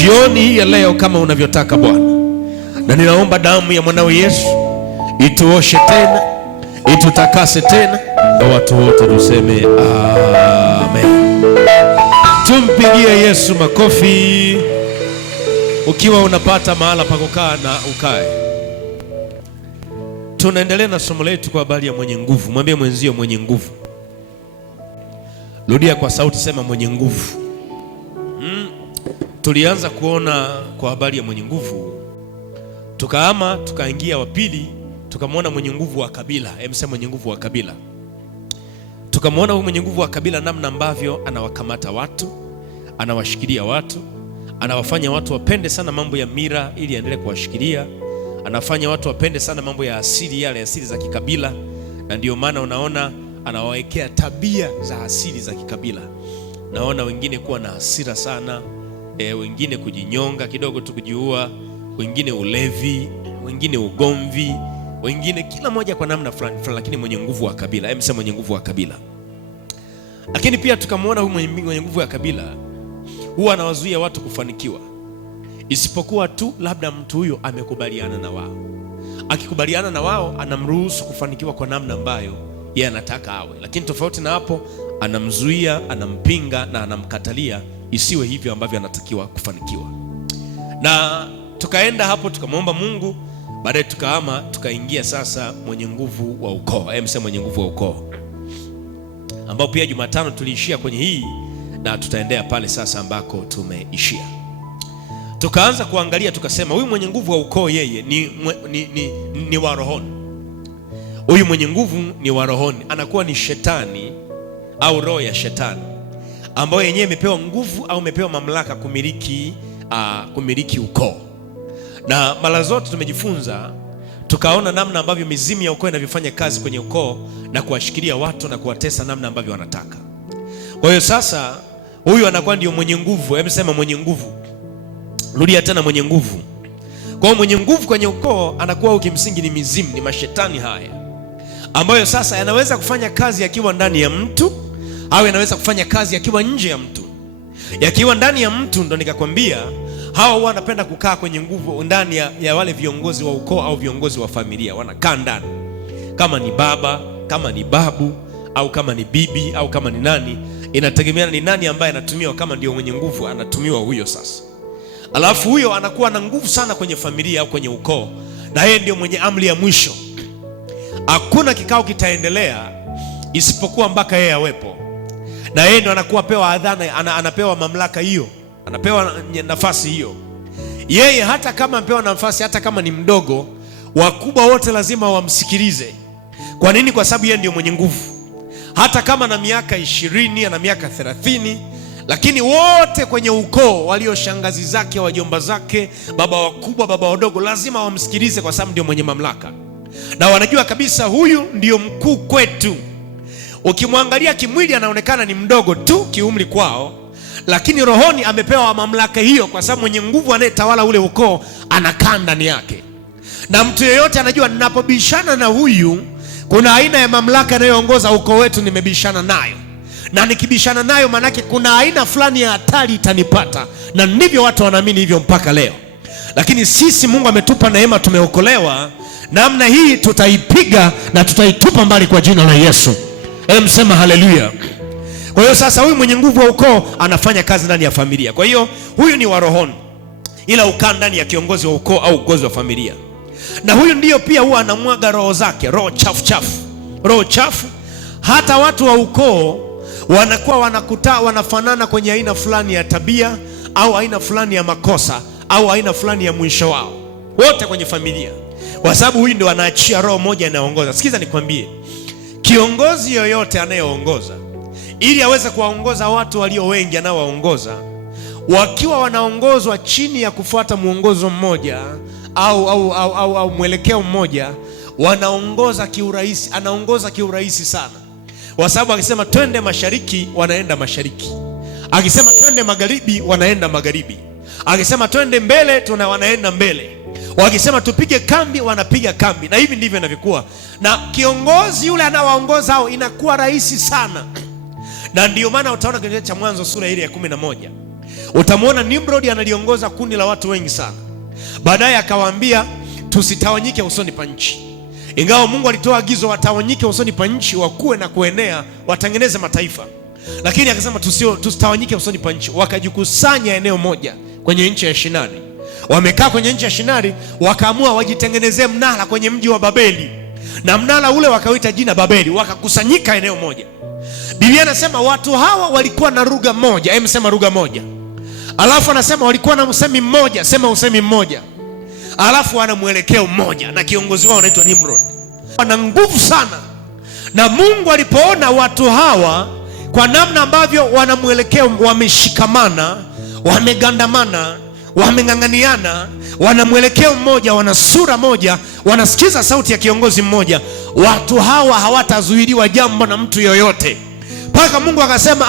jioni hii ya leo kama unavyotaka Bwana, na ninaomba damu ya mwanao Yesu ituoshe tena, itutakase tena, na watu wote tuseme amen. Tumpigie Yesu makofi. Ukiwa unapata mahala pa kukaa na ukae. Tunaendelea na somo letu kwa habari ya mwenye nguvu. Mwambie mwenzio mwenye nguvu. Rudia kwa sauti, sema mwenye nguvu. Tulianza kuona kwa habari ya mwenye nguvu, tukaingia wa pili, tukamwona mwenye nguvu wa kabila. Sema mwenye nguvu wa kabila. Tukamwona huyu mwenye nguvu wa kabila namna ambavyo anawakamata watu, anawashikilia watu, anawafanya watu wapende sana mambo ya mira ili aendelee kuwashikilia, anafanya watu wapende sana mambo ya asili, yale asili za kikabila, na ndio maana unaona anawawekea tabia za asili za kikabila. Naona wengine kuwa na hasira sana, wengine kujinyonga kidogo tu, kujiua, wengine ulevi, wengine ugomvi, wengine kila moja kwa namna fulani fulani, lakini mwenye nguvu wa kabila. Sema mwenye nguvu wa kabila. Lakini pia tukamwona huyu mwenye nguvu wa kabila huwa anawazuia watu kufanikiwa, isipokuwa tu labda mtu huyo amekubaliana na wao. Akikubaliana na wao, anamruhusu kufanikiwa kwa namna ambayo yeye anataka awe, lakini tofauti na hapo anamzuia, anampinga na anamkatalia isiwe hivyo ambavyo anatakiwa kufanikiwa. Na tukaenda hapo tukamwomba Mungu, baadaye tukaingia sasa mwenye nguvu wa ukoo. Sema mwenye nguvu wa ukoo, ambao pia Jumatano tuliishia kwenye hii na tutaendea pale sasa ambako tumeishia. Tukaanza kuangalia, tukasema huyu mwenye nguvu wa ukoo yeye ni wa rohoni. Huyu mwenye nguvu ni wa rohoni, anakuwa ni shetani au roho ya shetani ambayo yenyewe imepewa nguvu au imepewa mamlaka kumiliki ukoo. Na mara zote tumejifunza, tukaona namna ambavyo mizimu ya ukoo inavyofanya kazi kwenye ukoo na kuwashikilia watu na kuwatesa namna ambavyo wanataka. Kwa hiyo sasa huyu anakuwa ndio mwenye nguvu. Sema mwenye nguvu. Rudia tena, mwenye nguvu. Kwa hiyo mwenye nguvu kwenye ukoo anakuwa kimsingi ni mizimu, ni mashetani haya ambayo sasa yanaweza kufanya kazi yakiwa ndani ya mtu au yanaweza kufanya kazi yakiwa nje ya mtu. Yakiwa ndani ya mtu ndo nikakwambia hawa huwa wanapenda kukaa kwenye nguvu ndani ya wale viongozi wa ukoo au viongozi wa familia. Wanakaa ndani, kama ni baba, kama ni babu, au kama ni bibi, au kama ni nani, inategemeana ni nani ambaye anatumiwa. Kama ndio mwenye nguvu, anatumiwa huyo sasa. Alafu huyo anakuwa na nguvu sana kwenye familia au kwenye ukoo, na yeye ndio mwenye amri ya mwisho. Hakuna kikao kitaendelea isipokuwa mpaka yeye awepo, na yeye ndio anakuwa pewa adhana, anapewa mamlaka hiyo, anapewa nafasi hiyo. Yeye hata kama amepewa nafasi, hata kama ni mdogo, wakubwa wote lazima wamsikilize. Kwa nini? Kwa sababu yeye ndio mwenye nguvu. Hata kama na miaka 20 na miaka 30, lakini wote kwenye ukoo, walio shangazi zake, wajomba zake, baba wakubwa, baba wadogo, lazima wamsikilize kwa sababu ndio mwenye mamlaka. Na wanajua kabisa huyu ndio mkuu kwetu. Ukimwangalia kimwili anaonekana ni mdogo tu kiumri kwao, lakini rohoni amepewa mamlaka hiyo, kwa sababu mwenye nguvu anayetawala ule ukoo anakaa ndani yake. Na mtu yeyote anajua, ninapobishana na huyu, kuna aina ya mamlaka inayoongoza ukoo wetu, nimebishana nayo, na nikibishana nayo manake kuna aina fulani ya hatari itanipata. Na ndivyo watu wanaamini hivyo mpaka leo. Lakini sisi Mungu ametupa neema, tumeokolewa, namna hii tutaipiga na tutaitupa mbali kwa jina la Yesu. Msema haleluya. Kwa hiyo sasa huyu mwenye nguvu wa ukoo anafanya kazi ndani ya familia. Kwa hiyo huyu ni wa rohoni, ila ukaa ndani ya kiongozi wa ukoo au uongozi wa familia. Na huyu ndiyo pia huwa anamwaga roho zake, roho chafu. Hata watu wa ukoo wanakuwa wanafanana kwenye aina fulani ya tabia au aina fulani ya makosa au aina fulani ya mwisho wao, wote kwenye familia, kwa sababu huyu ndio anaachia roho moja inaongoza. Sikiza nikwambie, kiongozi yoyote anayeongoza, ili aweze kuwaongoza watu walio wengi anaowaongoza, wakiwa wanaongozwa chini ya kufuata mwongozo mmoja au mwelekeo mmoja, wanaongoza kiurahisi. Anaongoza kiurahisi sana, kwa sababu akisema twende mashariki, wanaenda mashariki. Akisema twende magharibi, wanaenda magharibi. Akisema twende mbele, wanaenda mbele. Wakisema tupige kambi, wanapiga kambi. Na hivi ndivyo inavyokuwa. Na kiongozi yule anawaongoza hao inakuwa rahisi sana. Na ndio maana utaona kwenye cha Mwanzo sura ile ya 11, Utamwona Nimrod analiongoza kundi la watu wengi sana. Baadaye akawaambia tusitawanyike usoni pa nchi. Ingawa Mungu alitoa agizo watawanyike usoni pa nchi, wakue na kuenea, watengeneze mataifa, lakini akasema tusitawanyike usoni pa nchi. Wakajikusanya eneo moja kwenye nchi ya Shinari. Wamekaa kwenye nchi ya Shinari, wakaamua wajitengenezee mnara kwenye mji wa Babeli, na mnara ule wakawita jina Babeli. Wakakusanyika eneo moja. Biblia anasema watu hawa walikuwa na lugha moja, sema lugha moja. Alafu anasema walikuwa na usemi mmoja, sema usemi mmoja. Alafu wana mwelekeo mmoja, na kiongozi wao anaitwa Nimrod. Wana nguvu sana, na Mungu alipoona watu hawa kwa namna ambavyo wana mwelekeo, wameshikamana, wamegandamana, wameng'ang'aniana, wana mwelekeo mmoja, wana sura moja, wanasikiza sauti ya kiongozi mmoja, watu hawa hawatazuiliwa jambo na mtu yoyote. Mpaka Mungu akasema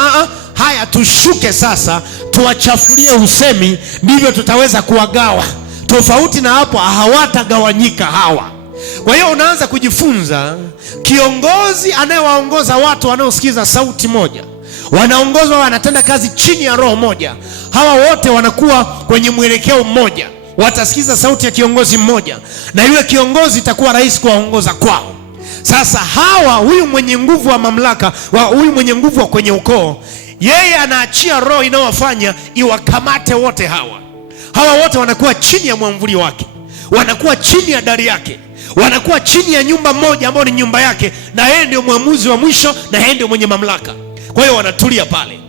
haya, tushuke sasa, tuwachafulie usemi, ndivyo tutaweza kuwagawa. Tofauti na hapo hawatagawanyika hawa. Kwa hiyo unaanza kujifunza, kiongozi anayewaongoza watu wanaosikiza sauti moja, wanaongozwa, wanatenda kazi chini ya roho moja, hawa wote wanakuwa kwenye mwelekeo mmoja, watasikiza sauti ya kiongozi mmoja, na yule kiongozi itakuwa rahisi kuwaongoza kwao. Sasa huyu mwenye nguvu wa mamlaka, huyu mwenye nguvu wa kwenye ukoo, yeye anaachia roho inayowafanya iwakamate wote hawa wote wanakuwa chini ya mwamvuli wake, wanakuwa chini ya dari yake, wanakuwa chini ya nyumba moja ambayo ni nyumba yake, na yeye ndio mwamuzi wa mwisho, na yeye ndio mwenye mamlaka. Kwa hiyo wanatulia pale,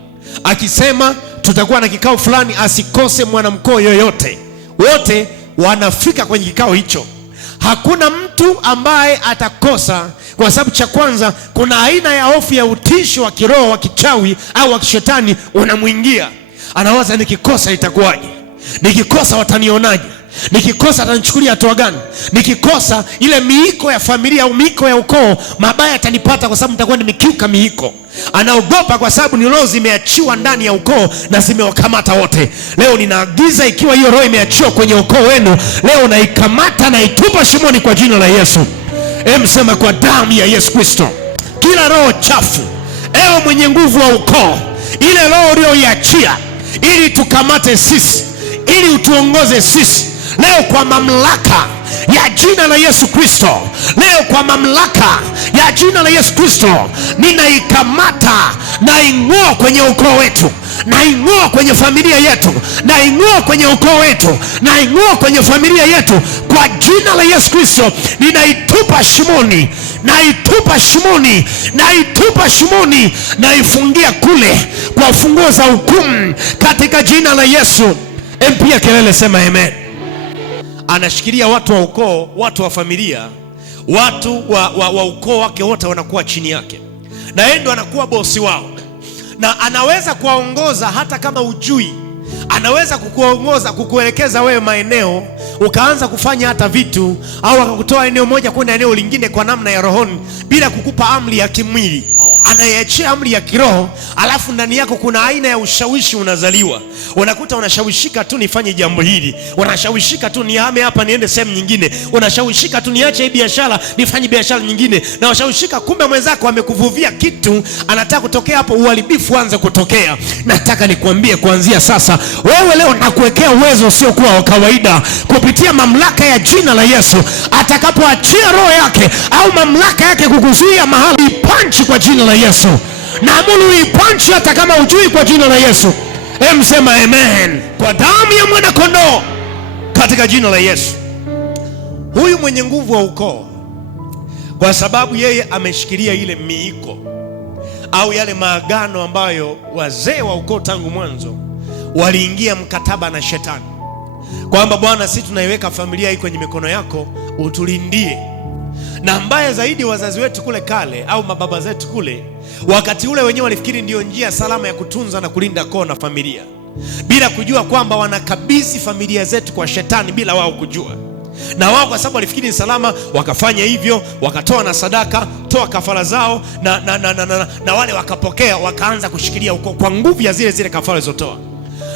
akisema tutakuwa na kikao fulani, asikose mwanamkoo yoyote. Wote wanafika kwenye kikao hicho, hakuna mtu ambaye atakosa, kwa sababu cha kwanza, kuna aina ya hofu ya utisho wa kiroho, wa kichawi au wa kishetani unamwingia. Anawaza, nikikosa itakuwaje? Nikikosa watanionaje? Nikikosa atanichukulia hatua gani? Nikikosa ile miiko ya familia au miiko ya ukoo, mabaya yatanipata kwa sababu nitakuwa nimekiuka miiko. Anaogopa kwa sababu ni roho zimeachiwa ndani ya ukoo na zimewakamata wote. Leo ninaagiza, ikiwa hiyo roho imeachiwa kwenye ukoo wenu, leo naikamata na itupa shimoni kwa jina la Yesu. Sema kwa damu ya Yesu Kristo. Kila roho chafu, ewe mwenye nguvu wa ukoo, ile roho uliyoiachia ili tukamate sisi, ili utuongoze sisi, leo kwa mamlaka ya jina la Yesu Kristo, leo kwa mamlaka ya jina la Yesu Kristo, ninaikamata, naing'oa kwenye ukoo wetu, naing'oa kwenye familia yetu, naing'oa kwenye ukoo wetu, naing'oa kwenye familia yetu kwa jina la Yesu Kristo. Ninaitupa shimoni, naitupa shimoni, naitupa shimoni, naifungia kule kwa funguo za hukumu katika jina la Yesu. Mpia kelele, sema amen. Anashikilia watu wa ukoo, watu wa familia, watu wa ukoo wake wote wanakuwa chini yake, na yeye ndo anakuwa bosi wao, na anaweza kuwaongoza hata kama ujui. Anaweza kukuongoza, kukuelekeza wewe maeneo, ukaanza kufanya hata vitu, au akakutoa eneo moja kwenda eneo lingine kwa namna ya rohoni bila kukupa amri ya kimwili. Anayeachia amri ya kiroho, alafu ndani yako kuna aina ya ushawishi unazaliwa. Unakuta unashawishika tu nifanye jambo hili, unashawishika tu nihame hapa niende sehemu nyingine, unashawishika tu niache hii biashara nifanye biashara nyingine, na unashawishika, kumbe mwenzako amekuvuvia kitu, anataka kutokea hapo, uharibifu anze kutokea. Nataka nikwambie kuanzia sasa, wewe leo nakuwekea uwezo usiokuwa wa kawaida kupitia mamlaka ya jina la Yesu. Atakapoachia roho yake au mamlaka yake kukuzuia mahali, ipanchi kwa jina la Yesu. Naamuru ipanchi hata kama ujui kwa jina la Yesu. Sema amen. Kwa damu ya mwana kondoo katika jina la Yesu. Huyu mwenye nguvu wa ukoo, kwa sababu yeye ameshikilia ile miiko au yale maagano ambayo wazee wa ukoo tangu mwanzo waliingia mkataba na shetani, kwamba Bwana, sisi tunaiweka familia hii kwenye mikono yako, utulindie. Na mbaya zaidi, wazazi wetu kule kale au mababa zetu kule, wakati ule wenyewe walifikiri ndio njia salama ya kutunza na kulinda koo na familia, bila kujua kwamba wanakabidhi familia zetu kwa shetani bila wao kujua. Na wao kwa sababu walifikiri ni salama, wakafanya hivyo, wakatoa na sadaka, toa kafara zao, na wale wakapokea, wakaanza kushikilia ukoo kwa nguvu ya zile kafara zilizotoa.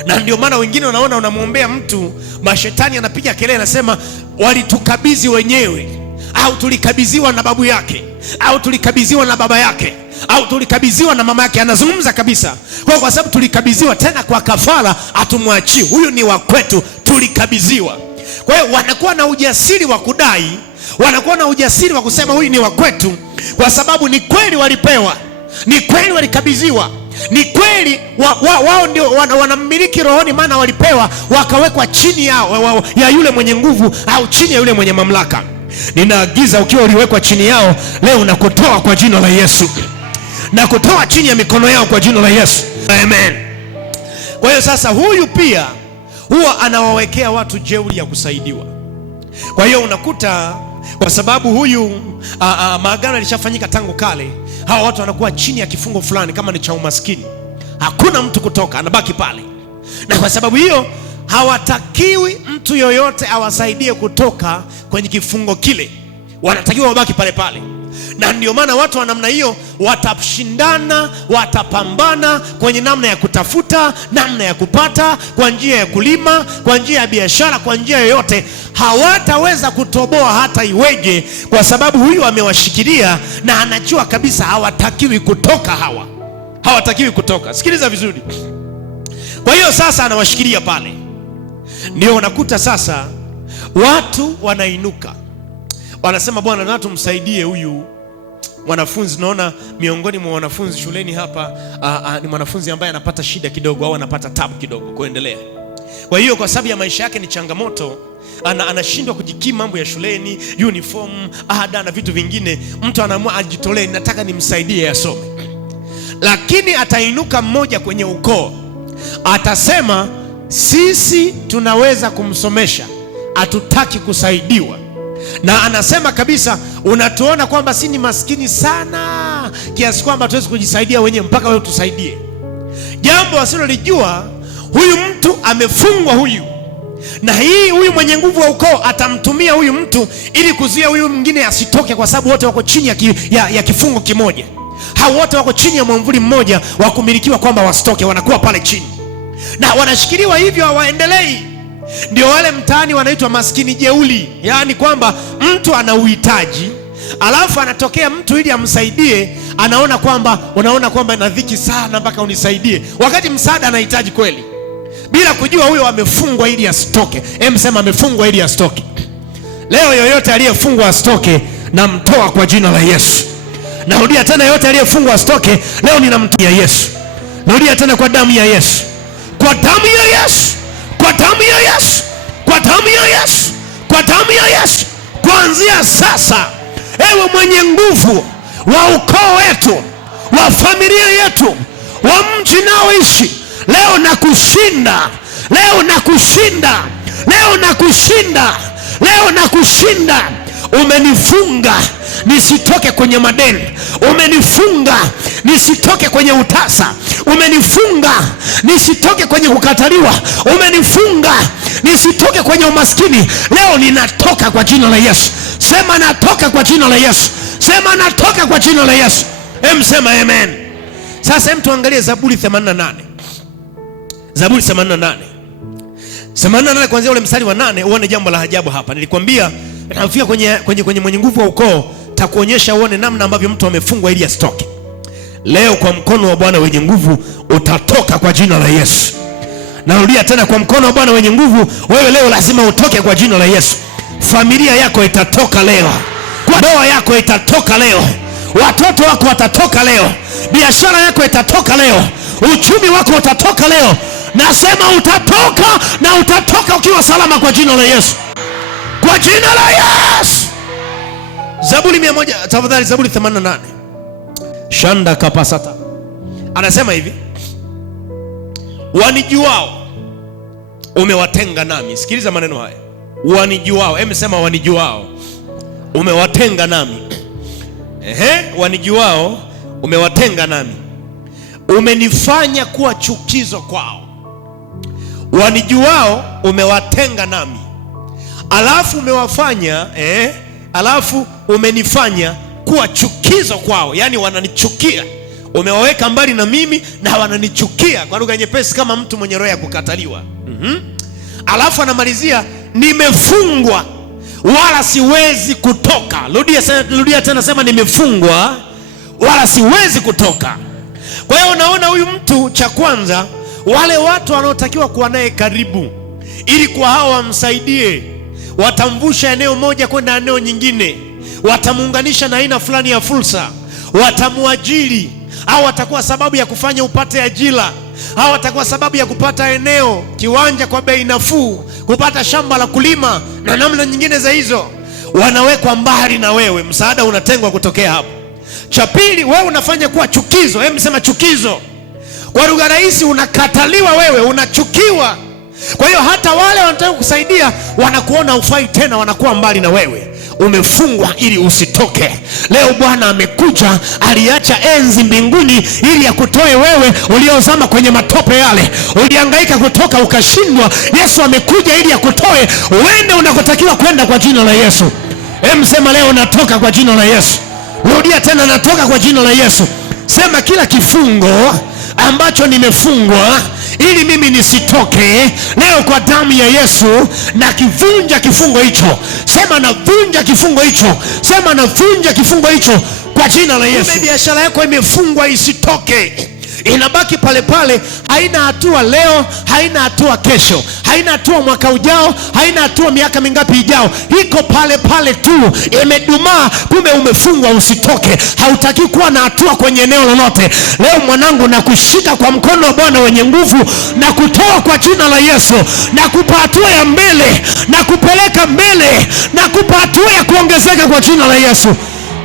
Na ndio maana wengine wanaona unamwombea mtu, mashetani anapiga kelele, anasema walitukabidhi wenyewe au tulikabidhiwa na babu yake. au tulikabidhiwa na baba yake au tulikabidhiwa na mama yake. Anazungumza kabisa kwa sababu tulikabidhiwa, tena kwa kafara, atumwachie, huyu ni wa kwetu, tulikabidhiwa. Kwa hiyo wanakuwa na ujasiri wa kudai, wanakuwa na ujasiri wa kusema huyu ni wa kwetu, kwa sababu ni kweli walipewa, ni kweli walikabidhiwa, ni kweli wao ndio wanamiliki rohoni, maana walipewa wakawekwa chini ya yule mwenye nguvu au chini ya yule mwenye mamlaka. Ninaagiza ukiwa uliwekwa chini yao leo, na kutoa kwa jina la Yesu, na kutoa chini ya mikono yao kwa jina la Yesu. Amen. Kwa hiyo sasa huyu pia huwa anawawekea watu jeuri ya kusaidiwa. Kwa hiyo unakuta kwa sababu huyu maagano yalishafanyika tangu kale, hawa watu wanakuwa chini ya kifungo fulani, kama ni cha umaskini, hakuna mtu kutoka, anabaki pale. Na kwa sababu hiyo hawatakiwi mtu yoyote awasaidie kutoka kwenye kifungo kile, wanatakiwa wabaki pale pale. Na ndio maana watu wa namna hiyo watashindana, watapambana kwenye namna ya kutafuta, namna ya kupata, kwa njia ya kulima, kwa njia ya biashara, kwa njia yoyote. Hawataweza kutoboa hata iweje, kwa sababu huyu amewashikilia na anajua kabisa hawatakiwi kutoka. Hawatakiwi kutoka. Sikiliza vizuri. Kwa hiyo sasa anawashikilia pale, ndio unakuta sasa watu wanainuka, wanasema bwana, na tumsaidie huyu mwanafunzi. Naona miongoni mwa wanafunzi shuleni hapa ni mwanafunzi ambaye anapata shida kidogo, au anapata tabu kidogo kuendelea. Kwa hiyo kwa sababu ya maisha yake ni changamoto, anashindwa kujikimu mambo ya shuleni, uniform, ada na vitu vingine. Mtu anaamua ajitolee, nataka nimsaidie asome. Lakini atainuka mmoja kwenye ukoo, atasema sisi tunaweza kumsomesha, hatutaki kusaidiwa. Na anasema kabisa, unatuona kwamba si ni maskini sana kiasi kwamba tuwezi kujisaidia wenyewe, mpaka wewe tusaidie. Jambo asilolijua, huyu mtu amefungwa huyu, na huyu mwenye nguvu wa ukoo atamtumia huyu mtu ili kuzuia huyu mwingine asitoke, kwa sababu wote wako chini ya kifungo kimoja. Hao wote wako chini ya mwamvuli mmoja wa kumilikiwa kwamba wasitoke, wanakuwa pale chini na wanashikiliwa hivyo, hawaendelei. Ndio wale mtaani wanaitwa maskini jeuli, yaani kwamba mtu ana uhitaji, alafu anatokea mtu ili amsaidie, unaona kwamba na dhiki sana mpaka unisaidie, wakati msaada anahitaji kweli, bila kujua huyo amefungwa ili asitoke. Sema amefungwa ili asitoke. Leo yoyote aliyefungwa asitoke, namtoa kwa jina la Yesu. Narudia tena, yoyote aliyefungwa asitoke leo, ninamtoa Yesu. Narudia tena, kwa damu ya Yesu, kwa damu ya Yesu, kwa damu ya Yesu, kwa damu ya Yesu, kwa damu ya Yesu. Kuanzia sasa, ewe mwenye nguvu wa ukoo wetu, wa familia yetu, wa mji naoishi, leo nakushinda, leo nakushinda, leo nakushinda, leo nakushinda. Umenifunga nisitoke kwenye madeni, umenifunga nisitoke kwenye utasa, umenifunga nisitoke kwenye kukataliwa, umenifunga nisitoke kwenye umaskini. Leo ninatoka kwa jina la Yesu. Sema natoka kwa jina la Yesu. Sema natoka kwa jina la Yesu. Sema amen. Sasa tuangalie Zaburi 88. Zaburi 88. 88 kuanzia ule mstari wa 8, uone jambo la ajabu hapa. Nilikwambia nafika kwenye mwenye nguvu wa ukoo, takuonyesha uone namna ambavyo mtu amefungwa ili asitoke. Leo kwa mkono wa Bwana wenye nguvu utatoka kwa jina la Yesu. Narudia tena, kwa mkono wa Bwana wenye nguvu, wewe leo lazima utoke kwa jina la Yesu. Familia yako itatoka leo, kwa ndoa yako itatoka leo, watoto wako watatoka leo, biashara yako itatoka leo, uchumi wako utatoka leo. Nasema utatoka, na utatoka ukiwa salama kwa jina la Yesu, kwa jina la Yesu. Zaburi 100, tafadhali, Zaburi 88. Shanda kapasata. Anasema hivi, wanijuao umewatenga nami. Sikiliza maneno haya, wanijuao. Sema wanijuao umewatenga nami. Wanijuao umewatenga nami, umenifanya kuwa chukizo kwao. Wanijuao umewatenga nami, alafu umewafanya alafu umenifanya kuwa chukizo kwao, yaani wananichukia. Umewaweka mbali na mimi na wananichukia, kwa lugha nyepesi kama mtu mwenye roho ya kukataliwa. Alafu anamalizia, nimefungwa wala siwezi kutoka. Rudia tena, sema nimefungwa wala siwezi kutoka. Kwa hiyo unaona huyu mtu, cha kwanza, wale watu wanaotakiwa kuwa naye karibu ili kwa hao wamsaidie, watamvusha eneo moja kwenda eneo nyingine, watamuunganisha na aina fulani ya fursa, watamuajiri, au watakuwa sababu ya kufanya upate ajira, au watakuwa sababu ya kupata eneo, kiwanja kwa bei nafuu, kupata shamba la kulima na namna nyingine za hizo. Wanawekwa mbali na wewe, msaada unatengwa kutokea hapo. Cha pili, wewe unafanya kuwa chukizo. Hebu sema chukizo. Kwa lugha rahisi, unakataliwa, wewe unachukiwa. Kwa hiyo hata wale wanataka kusaidia wanakuona ufai tena, wanakuwa mbali na wewe. Umefungwa ili usitoke. Leo Bwana amekuja, aliacha enzi mbinguni ili akutoe wewe uliozama kwenye matope yale. Ulihangaika kutoka ukashindwa. Yesu amekuja ili akutoe uende unakotakiwa kwenda kwa jina la Yesu. Sema leo natoka kwa jina la Yesu. Rudia tena, natoka kwa jina la Yesu. Sema kila kifungo ambacho nimefungwa ili mimi nisitoke, leo kwa damu ya Yesu na kivunja kifungo hicho. Sema navunja kifungo hicho. Sema navunja kifungo hicho kwa jina la Yesu. Biashara yako imefungwa isitoke, inabaki pale pale, haina hatua leo, haina hatua kesho, haina hatua mwaka ujao, haina hatua miaka mingapi ijao, iko pale pale tu, imedumaa. Kumbe umefungwa usitoke, hautaki kuwa na hatua kwenye eneo lolote. Leo mwanangu, na kushika kwa mkono wa Bwana wenye nguvu na kutoa kwa jina la Yesu, na kupa hatua ya mbele, na kupeleka mbele, na kupa hatua ya kuongezeka kwa jina la Yesu.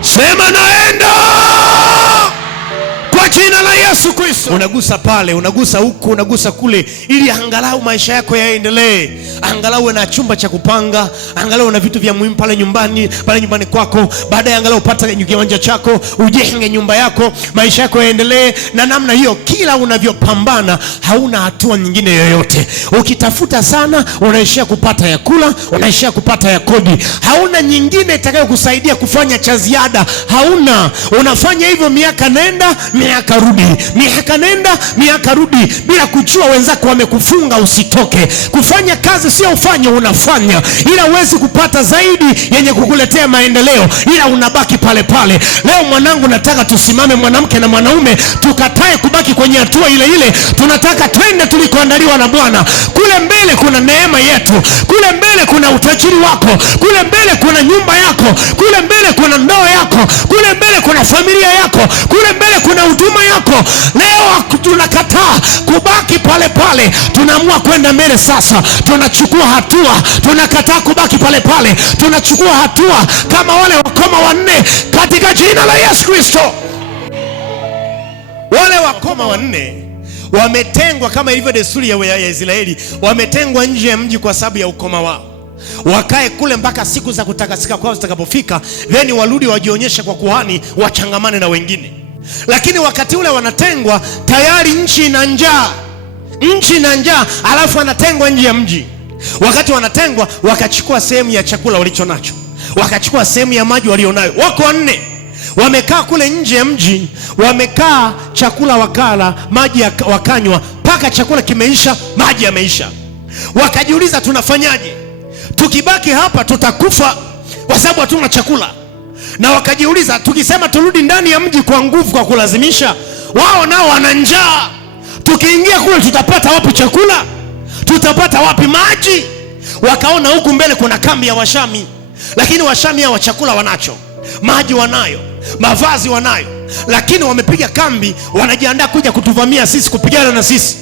Sema naenda kwa jina la Yesu Kristo. Unagusa pale, unagusa huku, unagusa kule, ili angalau maisha yako yaendelee. Angalau na chumba cha kupanga, angalau na vitu vya muhimu pale nyumbani kwako. Baadaye angalau upate kiwanja chako, ujenge nyumba yako, maisha yako yaendelee. Na namna hiyo, kila unavyopambana hauna hatua nyingine yoyote. Ukitafuta sana, unaishia kupata ya kula, unaishia kupata ya kodi. Hauna nyingine itakayokusaidia kufanya cha ziada. Hauna. Unafanya hivyo miaka nenda miaka rudi, miaka nenda miaka rudi, bila kujua wenzako wamekufunga usitoke. Kufanya kazi sio ufanye, unafanya, ila huwezi kupata zaidi yenye kukuletea maendeleo, ila unabaki pale pale. Leo mwanangu, nataka tusimame, mwanamke na mwanaume, tukatae kubaki kwenye hatua ile ile. Tunataka twende tulikoandaliwa na Bwana. Kule mbele kuna neema yetu, kule mbele kuna utajiri wako, kule mbele kuna nyumba yako, kule mbele kuna ndoa yako, kule mbele kuna familia yako, kule mbele kuna huduma yako. Leo tunakataa kubaki pale pale, tunaamua kwenda mbele sasa. Tunachukua hatua, tunakataa kubaki pale pale, tunachukua hatua kama wale wakoma wanne katika jina la Yesu Kristo. Wale wakoma wanne wametengwa kama ilivyo desturi ya Israeli, wametengwa nje ya mji kwa sababu ya ukoma wao. Wakae kule mpaka siku za kutakasika kwao zitakapofika, then warudi wajionyeshe kwa kuhani, wachangamane na wengine. Lakini wakati ule wanatengwa, tayari nchi ina njaa, alafu wanatengwa nje ya mji. Wakati wanatengwa, wakachukua sehemu ya chakula walicho nacho, wakachukua sehemu ya maji walionayo. Wako wanne wamekaa kule nje ya mji, wamekaa, chakula wakala, maji wakanywa, mpaka chakula kimeisha, maji yameisha. Wakajiuliza, tunafanyaje? Tukibaki hapa tutakufa kwa sababu hatuna chakula. Na wakajiuliza, tukisema turudi ndani ya mji kwa nguvu, kwa kulazimisha, wao nao wana njaa, tukiingia kule tutapata wapi chakula? Tutapata wapi maji? Wakaona huku mbele kuna kambi ya Washami, lakini Washami hao chakula wanacho, maji wanayo, mavazi wanayo, lakini wamepiga kambi, wanajiandaa kuja kutuvamia sisi, kupigana na sisi.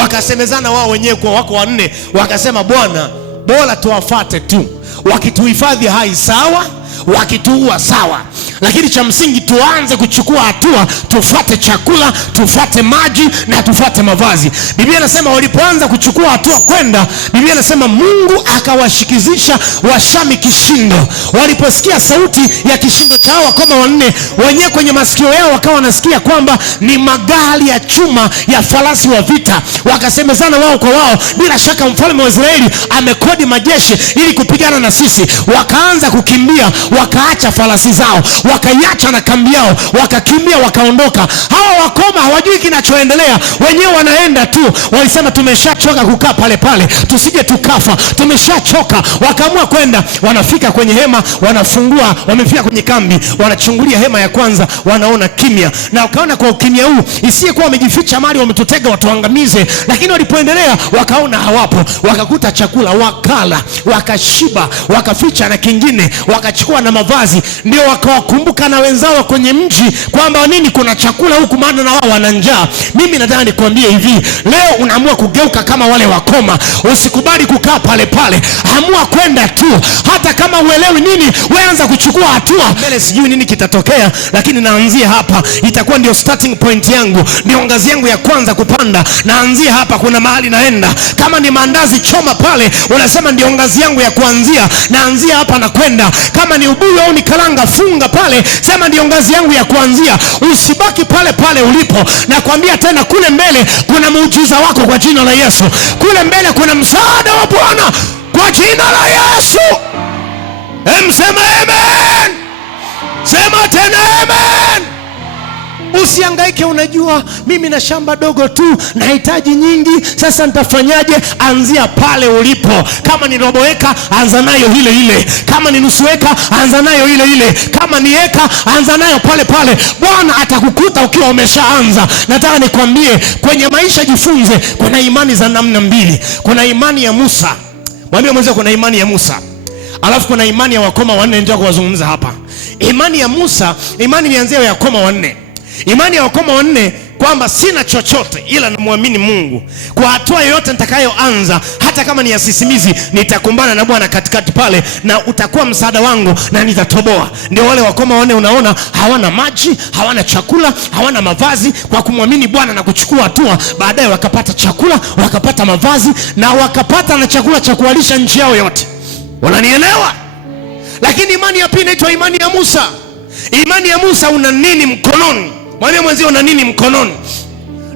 Wakasemezana wao wenyewe kwa wako wanne, wakasema, Bwana, bora tuwafate tu, wakituhifadhi hai sawa, wakituua sawa, lakini cha msingi tuanze kuchukua hatua, tufate chakula, tufate maji na tufate mavazi. Biblia inasema walipoanza kuchukua hatua kwenda, Biblia inasema Mungu akawashikizisha Washami kishindo. Waliposikia sauti ya kishindo chao wakoma wanne, wenyewe kwenye masikio yao wakawa wanasikia kwamba ni magari ya chuma ya farasi wa vita. Wakasemezana wao kwa wao, bila shaka mfalme wa Israeli amekodi majeshi ili kupigana na sisi. Wakaanza kukimbia, wakaacha farasi zao, wakaiacha na kambi yao, wakakimbia wakaondoka. Hawa wakoma hawajui kinachoendelea, wenyewe wanaenda tu. Walisema tumeshachoka kukaa pale pale, tusije tukafa, tumeshachoka. Wakaamua kwenda, wanafika kwenye hema, wanafungua, wamefika kwenye kambi, wanachungulia hema ya kwanza, wanaona kimya, na wakaona kwa ukimya huu isiye kuwa wamejificha mali, wametutega watuangamize. Lakini walipoendelea wakaona hawapo, wakakuta chakula, wakala, wakashiba, wakaficha na kingine, wakachukua na mavazi. Ndio wakawakumbuka na wenzao kwenye mji kwamba nini, kuna chakula huku, maana na wao wana njaa. Mimi nataka nikwambie hivi, leo unaamua kugeuka kama wale wakoma. Usikubali kukaa pale pale, amua kwenda tu. Hata kama uelewi nini, wewe anza kuchukua hatua. Mbele sijui nini kitatokea, lakini naanzia hapa. Itakuwa ndio starting point yangu, ndio ngazi yangu ya kwanza kupanda. Naanzia hapa, kuna mahali naenda. Kama ni mandazi choma pale, unasema ndio ngazi yangu ya kuanzia, naanzia hapa na kwenda. Kama ni ubuyu au ni karanga, funga pale, sema ndio ngazi yangu ya kuanzia. Usibaki pale pale ulipo. Nakwambia tena, kule mbele kuna muujiza wako kwa jina la Yesu. Kule mbele kuna msaada wa Bwana kwa jina la Yesu. Sema amen. Sema tena amen. Usihangaike, unajua mimi na shamba dogo tu, nahitaji nyingi, sasa nitafanyaje? Anzia pale ulipo. Kama ni robo eka, anza nayo ile ile. Kama ni nusu eka, anza nayo ile ile. Kama ni eka, anza nayo pale pale. Bwana atakukuta ukiwa umeshaanza. Nataka nikwambie, kwenye maisha jifunze, kuna imani za namna mbili. Kuna imani ya Musa. Mwambie mwenzako kuna imani ya Musa. Alafu kuna imani ya wakoma wanne, ndio kuwazungumza hapa. Imani ya Musa, imani nianzia ya wakoma wanne. Imani ya wakoma wanne kwamba sina chochote ila namwamini Mungu. Kwa hatua yoyote nitakayoanza, hata kama ni ya sisimizi, nitakumbana na Bwana katikati pale, na utakuwa msaada wangu na nitatoboa. Ndio wale wakoma wanne, unaona hawana maji, hawana chakula, hawana mavazi. Kwa kumwamini Bwana na kuchukua hatua, baadaye wakapata chakula, wakapata mavazi, na wakapata na chakula cha kuwalisha nchi yao yote. Wananielewa? Lakini imani ya pili inaitwa imani ya Musa. Imani ya Musa, una nini mkononi? Mwambie mwenzio una nini mkononi.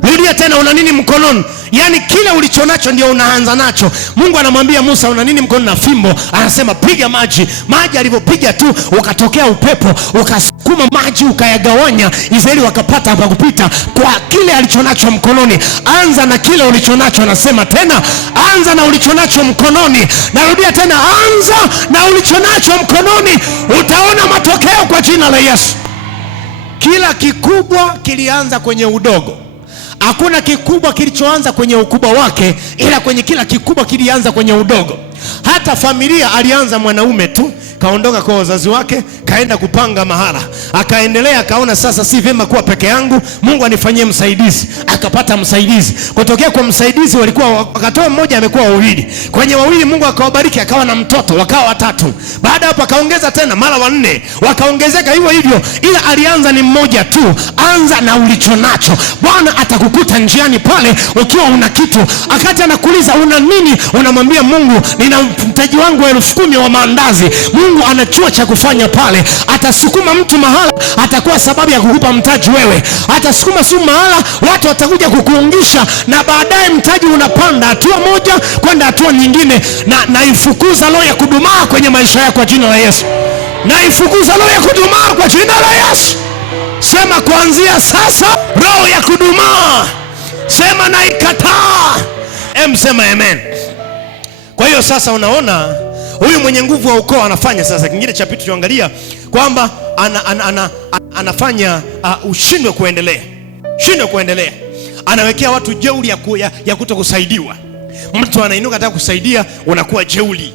Rudia tena, una nini mkononi. Yaani kile ulichonacho ndio unaanza nacho. Mungu anamwambia Musa, una nini mkononi? Na fimbo. Anasema piga maji. Maji alivyopiga tu, ukatokea upepo, ukasukuma maji, ukayagawanya. Israeli wakapata hapa kupita kwa kile alichonacho mkononi. Anza na kile ulichonacho. Anasema tena, anza na ulichonacho mkononi. Narudia tena, anza na ulichonacho mkononi. Utaona matokeo kwa jina la Yesu. Kila kikubwa kilianza kwenye udogo. Hakuna kikubwa kilichoanza kwenye ukubwa wake, ila kwenye kila kikubwa kilianza kwenye udogo. Hata familia alianza mwanaume tu, kaondoka kwa wazazi wake, kaenda kupanga mahala, akaendelea, akaona sasa si vyema kuwa peke yangu, Mungu anifanyie msaidizi. Akapata msaidizi. Kutokea kwa msaidizi walikuwa wakatoa mmoja, amekuwa wawili. Kwenye wawili Mungu akawabariki, akawa na mtoto, wakawa watatu. Baada hapo akaongeza tena mara wanne, wakaongezeka hivyo hivyo, ila alianza ni mmoja tu. Anza na ulichonacho. Bwana atakukuta njiani pale ukiwa una kitu. Akati anakuuliza una nini, unamwambia Mungu, nina mtaji wangu 10,000 wa maandazi. Mungu anachua cha kufanya pale. Atasukuma mtu mahala, atakuwa sababu ya kukupa mtaji wewe. Atasukuma simu mahala, watu watakuja kukuungisha, na baadaye mtaji unapanda hatua moja kwenda hatua nyingine. Na naifukuza roho ya kudumaa kwenye maisha yako kwa jina la Yesu. Naifukuza roho ya kudumaa kwa jina la Yesu. Sema kuanzia sasa, roho ya kudumaa, sema naikataa. Sema amen. Kwa hiyo sasa unaona huyu mwenye nguvu wa ukoo anafanya sasa kingine cha pili tuangalia kwamba anafanya ushindwe kuendelea. Shindwe kuendelea. Anawekea watu jeuri ya kutokusaidiwa. Mtu anainuka anataka kusaidia, unakuwa jeuri.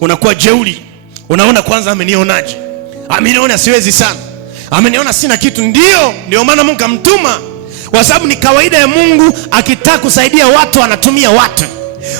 Unakuwa jeuri. Unaona kwanza amenionaje? Ameniona siwezi sana. Ameniona sina kitu. Ndio maana Mungu amtuma. Kwa sababu ni kawaida ya Mungu, akitaka kusaidia watu anatumia watu.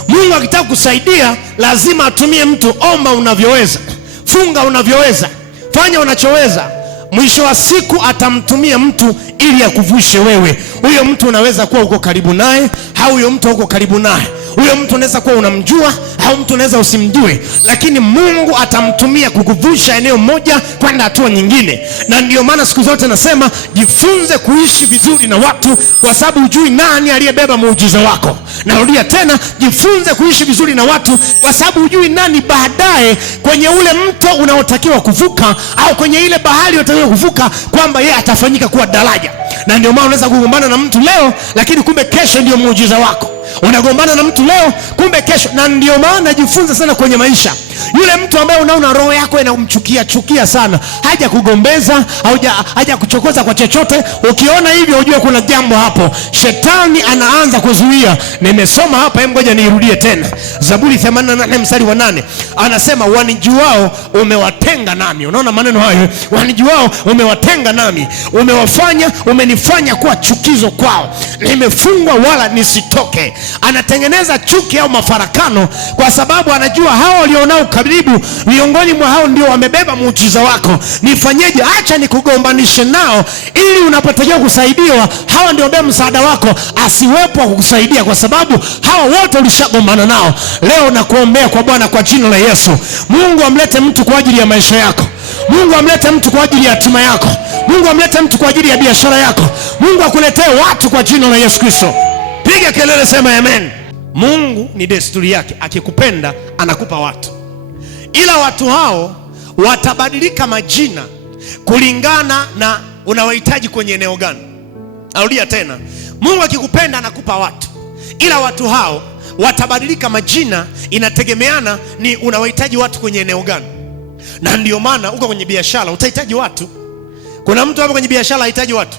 Mungu akitaka kusaidia lazima atumie mtu. Omba unavyoweza, funga unavyoweza, fanya unachoweza. Mwisho wa siku atamtumia mtu ili akuvushe wewe. Huyo mtu unaweza kuwa uko karibu naye, au huyo mtu uko karibu naye. Huyo mtu unaweza kuwa unamjua au mtu unaweza usimjue, lakini Mungu atamtumia kukuvusha eneo moja kwenda hatua nyingine. Na ndio maana siku zote nasema jifunze kuishi vizuri na watu, kwa sababu hujui nani aliyebeba muujiza wako. Narudia tena, jifunze kuishi vizuri na watu, kwa sababu hujui nani baadaye kwenye ule mto unaotakiwa kuvuka au kwenye ile bahari unaotakiwa kuvuka, kwamba yeye atafanyika kuwa daraja. Na ndio maana unaweza kugombana na mtu leo, lakini kumbe kesho ndio muujiza wako. Unagombana na mtu leo, kumbe kesho. Na ndio maana jifunze sana kwenye maisha. Yule mtu ambaye unaona roho yako inamchukia sana, haja kugombeza, haja kuchokoza kwa chochote, ukiona hivyo ujue kuna jambo hapo. Shetani anaanza kuzuia. Nimesoma hapa, hebu ngoja niirudie tena. Zaburi 88 mstari wa 8 anasema, wanijuao umewatenga nami. Unaona maneno hayo, wanijuao umewatenga nami, umenifanya kuwa chukizo kwao, nimefungwa wala nisitoke. Anatengeneza chuki au mafarakano, kwa sababu anajua hao walionao karibu, miongoni mwa hao ndio wamebeba muujiza wako. Nifanyeje? Acha nikugombanishe nao, ili unapotakiwa kusaidiwa, hawa ndio wabeba msaada wako, asiwepo wa kukusaidia, kwa sababu hawa wote ulishagombana nao. Leo nakuombea kwa Bwana, kwa jina la Yesu, Mungu amlete mtu kwa ajili ya maisha yako. Mungu amlete mtu kwa ajili ya hatima yako. Mungu amlete mtu kwa ajili ya biashara yako. Mungu akuletee watu kwa jina la Yesu Kristo. Piga kelele, sema amen. Mungu ni desturi yake, akikupenda anakupa watu, ila watu hao watabadilika majina kulingana na unawahitaji kwenye eneo gani. Narudia tena, Mungu akikupenda anakupa watu, ila watu hao watabadilika majina, inategemeana ni unawahitaji watu kwenye eneo gani. Na ndio maana uko kwenye biashara utahitaji watu. Kuna mtu hapo kwenye biashara hahitaji watu?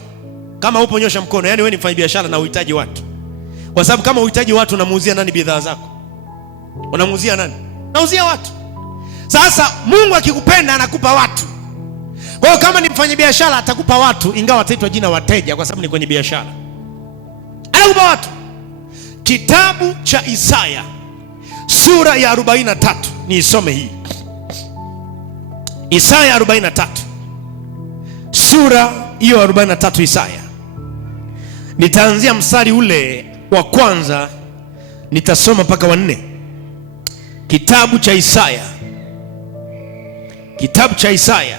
Kama upo nyosha mkono. Yaani wewe ni mfanya biashara na uhitaji watu. Kwa sababu kama uhitaji watu, unamuuzia nani bidhaa zako? Unamuuzia nani? Nauzia watu. Sasa Mungu akikupenda anakupa watu. Kwa hiyo kama ni mfanya biashara atakupa watu, ingawa ataitwa jina wateja kwa sababu ni kwenye biashara. Anakupa watu. Kitabu cha Isaya sura ya 43, niisome hii. Isaya 43, sura hiyo 43 Isaya. Nitaanzia mstari ule wa kwanza, nitasoma mpaka wa 4. Kitabu cha Isaya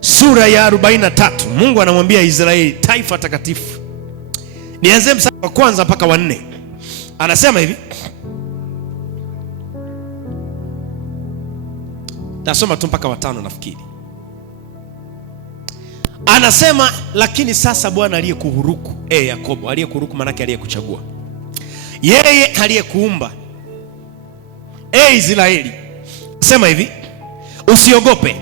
sura ya 43. Mungu anamwambia Israeli, taifa takatifu. Nianze mstari wa kwanza mpaka wa 4. Anasema hivi, tasoma tu mpaka wa 5 nafikiri. Anasema, lakini sasa Bwana aliyekuhuruku, Yakobo, aliyekuhuruku maana yake aliyekuchagua, yeye aliyekuumba, Israeli, sema hivi, usiogope,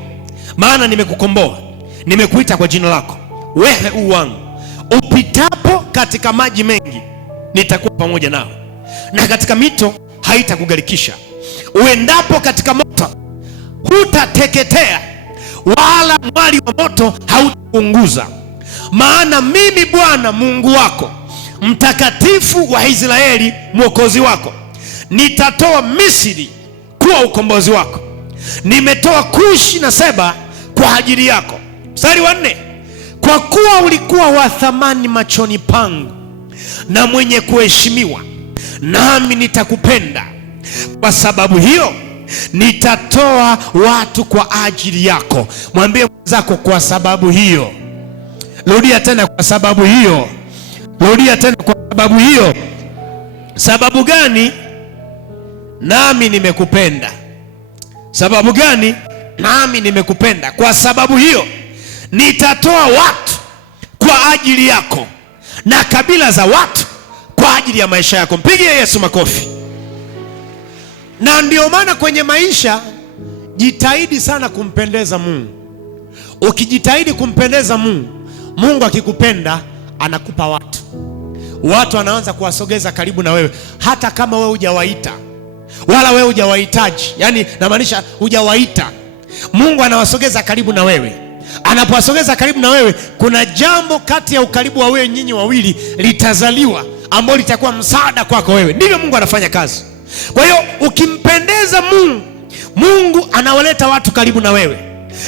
maana nimekukomboa, nimekuita kwa jina lako, wewe u wangu. Upitapo katika maji mengi, nitakuwa pamoja nawe, na katika mito haitakugarikisha. Uendapo katika moto, hutateketea, wala mwali wa moto hautaunguza. Maana mimi Bwana Mungu wako, mtakatifu wa Israeli, mwokozi wako, nitatoa Misri kuwa ukombozi wako. Nimetoa Kushi na Seba kwa ajili yako. Mstari wa 4, kwa kuwa ulikuwa wa thamani machoni pangu na mwenye kuheshimiwa, nami nitakupenda. Kwa sababu hiyo nitatoa watu kwa ajili yako. Mwambie mwenzako, kwa sababu hiyo. Rudia tena, kwa sababu hiyo. Rudia tena, kwa sababu hiyo. Sababu gani? Nami nimekupenda. Sababu gani? Nami nimekupenda. Kwa sababu hiyo nitatoa watu kwa ajili yako na kabila za watu kwa ajili ya maisha yako. Mpigie Yesu makofi. Na ndio maana kwenye maisha jitahidi sana kumpendeza Mungu. Ukijitahidi kumpendeza Mungu, Mungu akikupenda anakupa watu. Watu anaanza kuwasogeza karibu na wewe, hata kama wewe hujawaita wala wewe hujawahitaji. Yaani namaanisha hujawaita, Mungu anawasogeza karibu na wewe. Anapowasogeza karibu na wewe, kuna jambo kati ya ukaribu wa wewe nyinyi wawili litazaliwa, ambalo litakuwa msaada kwako wewe. Ndivyo Mungu anafanya kazi. Kwa hiyo ukimpendeza Mungu, Mungu anawaleta watu karibu na wewe.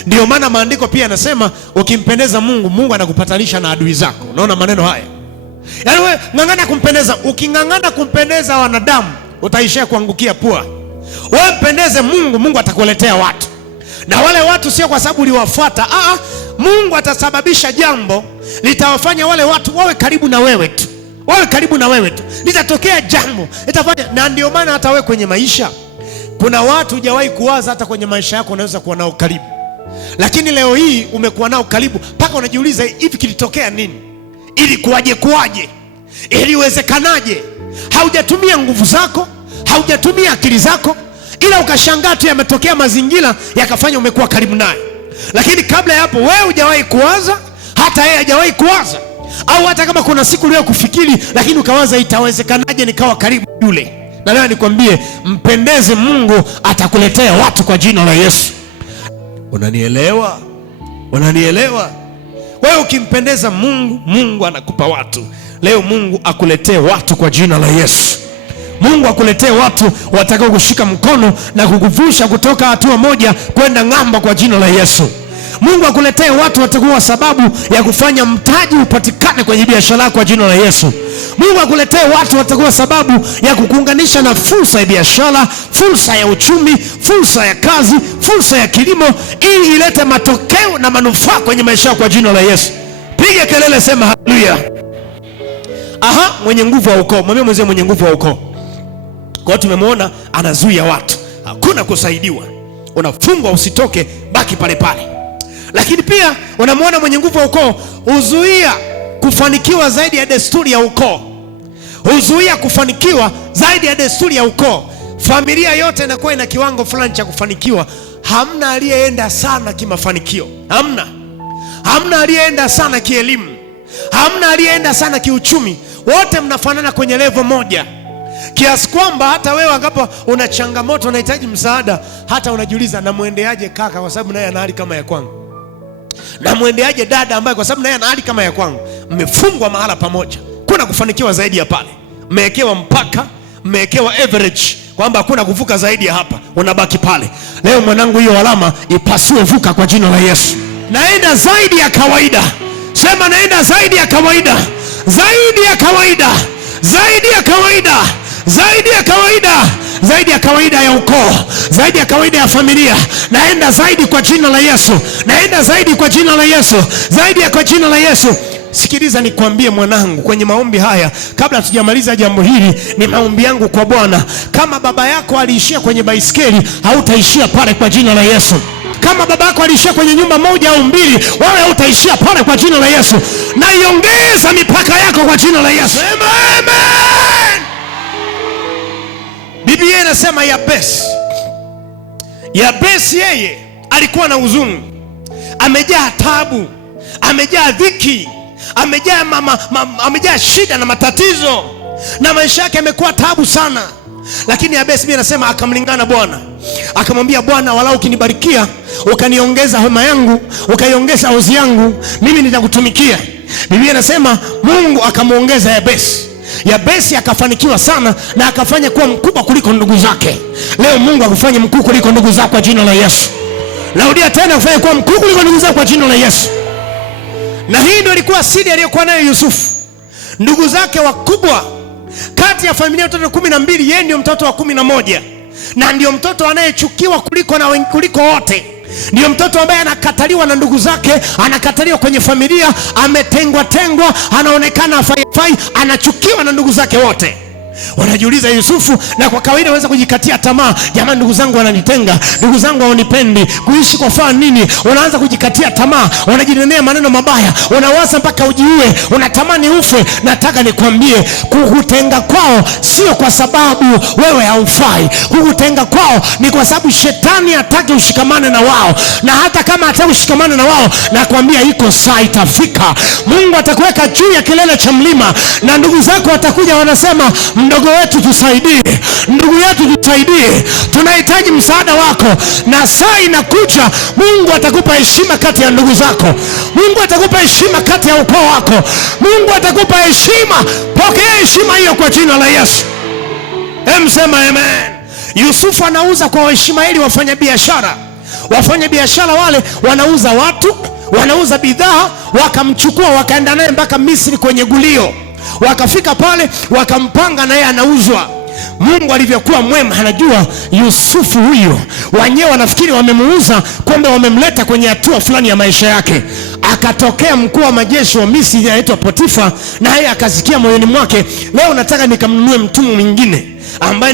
Ndio maana maandiko pia yanasema ukimpendeza Mungu, Mungu anakupatanisha na adui zako. Unaona maneno haya? Yaani wewe ng'ang'ana kumpendeza. Uking'ang'ana kumpendeza wanadamu utaishia kuangukia pua. Wewe mpendeze Mungu, Mungu atakuletea watu. Na wale watu sio kwa sababu uliwafuata. Mungu atasababisha jambo litawafanya wale watu wawe karibu na wewe tu. Wawe karibu na wewe tu. Litatokea jambo litafanya. Na ndio maana hata wewe kwenye maisha kuna watu hujawahi kuwaza hata kwenye maisha yako unaweza kuwa nao karibu. Lakini leo hii umekuwa nao karibu mpaka unajiuliza hivi kilitokea nini? Ili kuwaje? Iliwezekanaje? Haujatumia nguvu zako, haujatumia akili zako, ila ukashangaa tu yametokea mazingira yakafanya umekuwa karibu naye. Lakini kabla ya hapo wewe hujawahi kuwaza, hata yeye hajawahi kuwaza. Au hata kama kuna siku leo kufikiri, lakini ukawaza itawezekanaje nikawa karibu yule. Na leo nikwambie, mpendeze Mungu, atakuletea watu kwa jina la Yesu. Unanielewa? Unanielewa? Wewe ukimpendeza Mungu, Mungu anakupa watu. Leo Mungu akuletee watu kwa jina la Yesu. Mungu akuletee watu watakao kushika mkono na kukuvusha kutoka hatua moja kwenda ng'ambo kwa jina la Yesu. Mungu akuletee watu watakuwa sababu ya kufanya mtaji upatikane kwenye biashara yako kwa jina la Yesu. Mungu akuletee watu watakuwa sababu ya kukuunganisha na fursa ya biashara, fursa ya uchumi, fursa ya kazi, fursa ya kilimo, ili ilete matokeo na manufaa kwenye maisha yako kwa jina la Yesu. Piga kelele, sema haleluya. Mwenye nguvu wa ukoo. Mwambie mwenzie mwenye nguvu wa ukoo. Kwa tumemwona anazuia watu, hakuna kusaidiwa, unafungwa usitoke, baki pale pale. Lakini pia unamwona mwenye nguvu wa ukoo huzuia kufanikiwa zaidi ya desturi ya ukoo. Huzuia kufanikiwa zaidi ya desturi ya ukoo. Familia yote inakuwa ina kiwango fulani cha kufanikiwa. Hamna aliyeenda sana kimafanikio. Hamna aliyeenda sana kielimu. Hamna aliyeenda sana kiuchumi. Wote mnafanana kwenye level moja. Kiasi kwamba hata wewe angapo una changamoto unahitaji msaada, hata unajiuliza namwendeaje kaka kwa sababu naye ana hali kama ya kwangu. Namwendeaje dada ambaye kwa sababu naye ana hali kama ya kwangu. Mmefungwa mahala pamoja. Kuna kufanikiwa zaidi ya pale. Mmewekewa mpaka, mmewekewa average kwamba hakuna kuvuka zaidi ya hapa. Unabaki pale. Leo mwanangu, hiyo alama ipasue vuka kwa jina la Yesu. Naenda zaidi ya kawaida. Sema naenda zaidi ya kawaida. Zaidi ya kawaida. Zaidi ya kawaida. Zaidi ya kawaida. Zaidi ya kawaida ya ukoo, zaidi ya kawaida ya familia. Naenda zaidi kwa jina la Yesu. Naenda zaidi kwa jina la Yesu. Zaidi ya kwa jina la Yesu. Sikiliza nikwambie mwanangu, kwenye maombi haya, kabla tujamaliza jambo hili, ni maombi yangu kwa Bwana. Kama baba yako aliishia kwenye baisikeli, hautaishia pale kwa jina la Yesu. Kama baba yako aliishia kwenye nyumba moja au mbili, wewe hautaishia pale kwa jina la Yesu. Na iongeza mipaka yako kwa jina la Yesu. Amen. Biblia inasema Yabesi yeye alikuwa na huzuni, amejaa taabu, amejaa dhiki, amejaa shida na matatizo, na maisha yake yamekuwa taabu sana. Lakini Yabesi Biblia inasema akamlingana Bwana, akamwambia Bwana, walau ukinibarikia ukaniongeza hema yangu, ukaiongeza uzi yangu, mimi nitakutumikia. Biblia inasema Mungu akamuongeza Yabesi akafanikiwa sana na akafanya kuwa mkubwa kuliko ndugu zake. Leo Mungu akufanye mkuu kuliko ndugu zako kwa jina la Yesu. Naudia tena, akufanye kuwa mkuu kuliko ndugu zako kwa jina la Yesu. Na hii ndio ilikuwa siri aliyokuwa nayo Yusufu. Ndugu zake wakubwa, kati ya familia watoto 12, yeye ndio mtoto wa 11. Na ndio mtoto anayechukiwa kuliko wote. Ndio mtoto ambaye anakataliwa na ndugu zake, anakataliwa kwenye familia, ametengwa, anaonekana hafai, anachukiwa na ndugu zake wote. Wanajiuliza Yusufu, na kwa kawaida waweza kujikatia tamaa, jamani, ndugu zangu wananitenga, ndugu zangu hawanipendi, kuishi kwa faa nini? Unaanza kujikatia tamaa, unajinenea maneno mabaya, unawaza mpaka ujiue, unatamani ufe. Nataka nikwambie, kukutenga kwao sio kwa sababu wewe haufai. Kukutenga kwao ni kwa sababu shetani hataki ushikamane na wao. Na hata kama hataki ushikamane na wao, nakwambia iko saa itafika, Mungu atakuweka juu ya kilele cha mlima, na ndugu zako watakuja wanasema, mdogo wetu tusaidie, ndugu yetu tusaidie, tunahitaji msaada wako. Na saa inakuja, Mungu atakupa heshima kati ya ndugu zako. Mungu atakupa heshima kati ya ukoo wako. Mungu atakupa heshima. Pokea heshima hiyo kwa jina la Yesu. Sema amen. Yusufu anauza kwa Waishmaeli wafanyabiashara. Wafanyabiashara wale wanauza watu, wanauza bidhaa, wakamchukua wakaenda naye mpaka Misri kwenye gulio. Wakafika pale wakampanga, naye anauzwa. Mungu alivyokuwa mwema, anajua Yusufu huyo wenyewe wanafikiri wamemuuza, kumbe wamemleta kwenye hatua fulani ya maisha yake. Akatokea mkuu wa majeshi wa Misri anaitwa Potifa, naye akasikia moyoni mwake, leo nataka nikamnunue mtumwa mwingine ambaye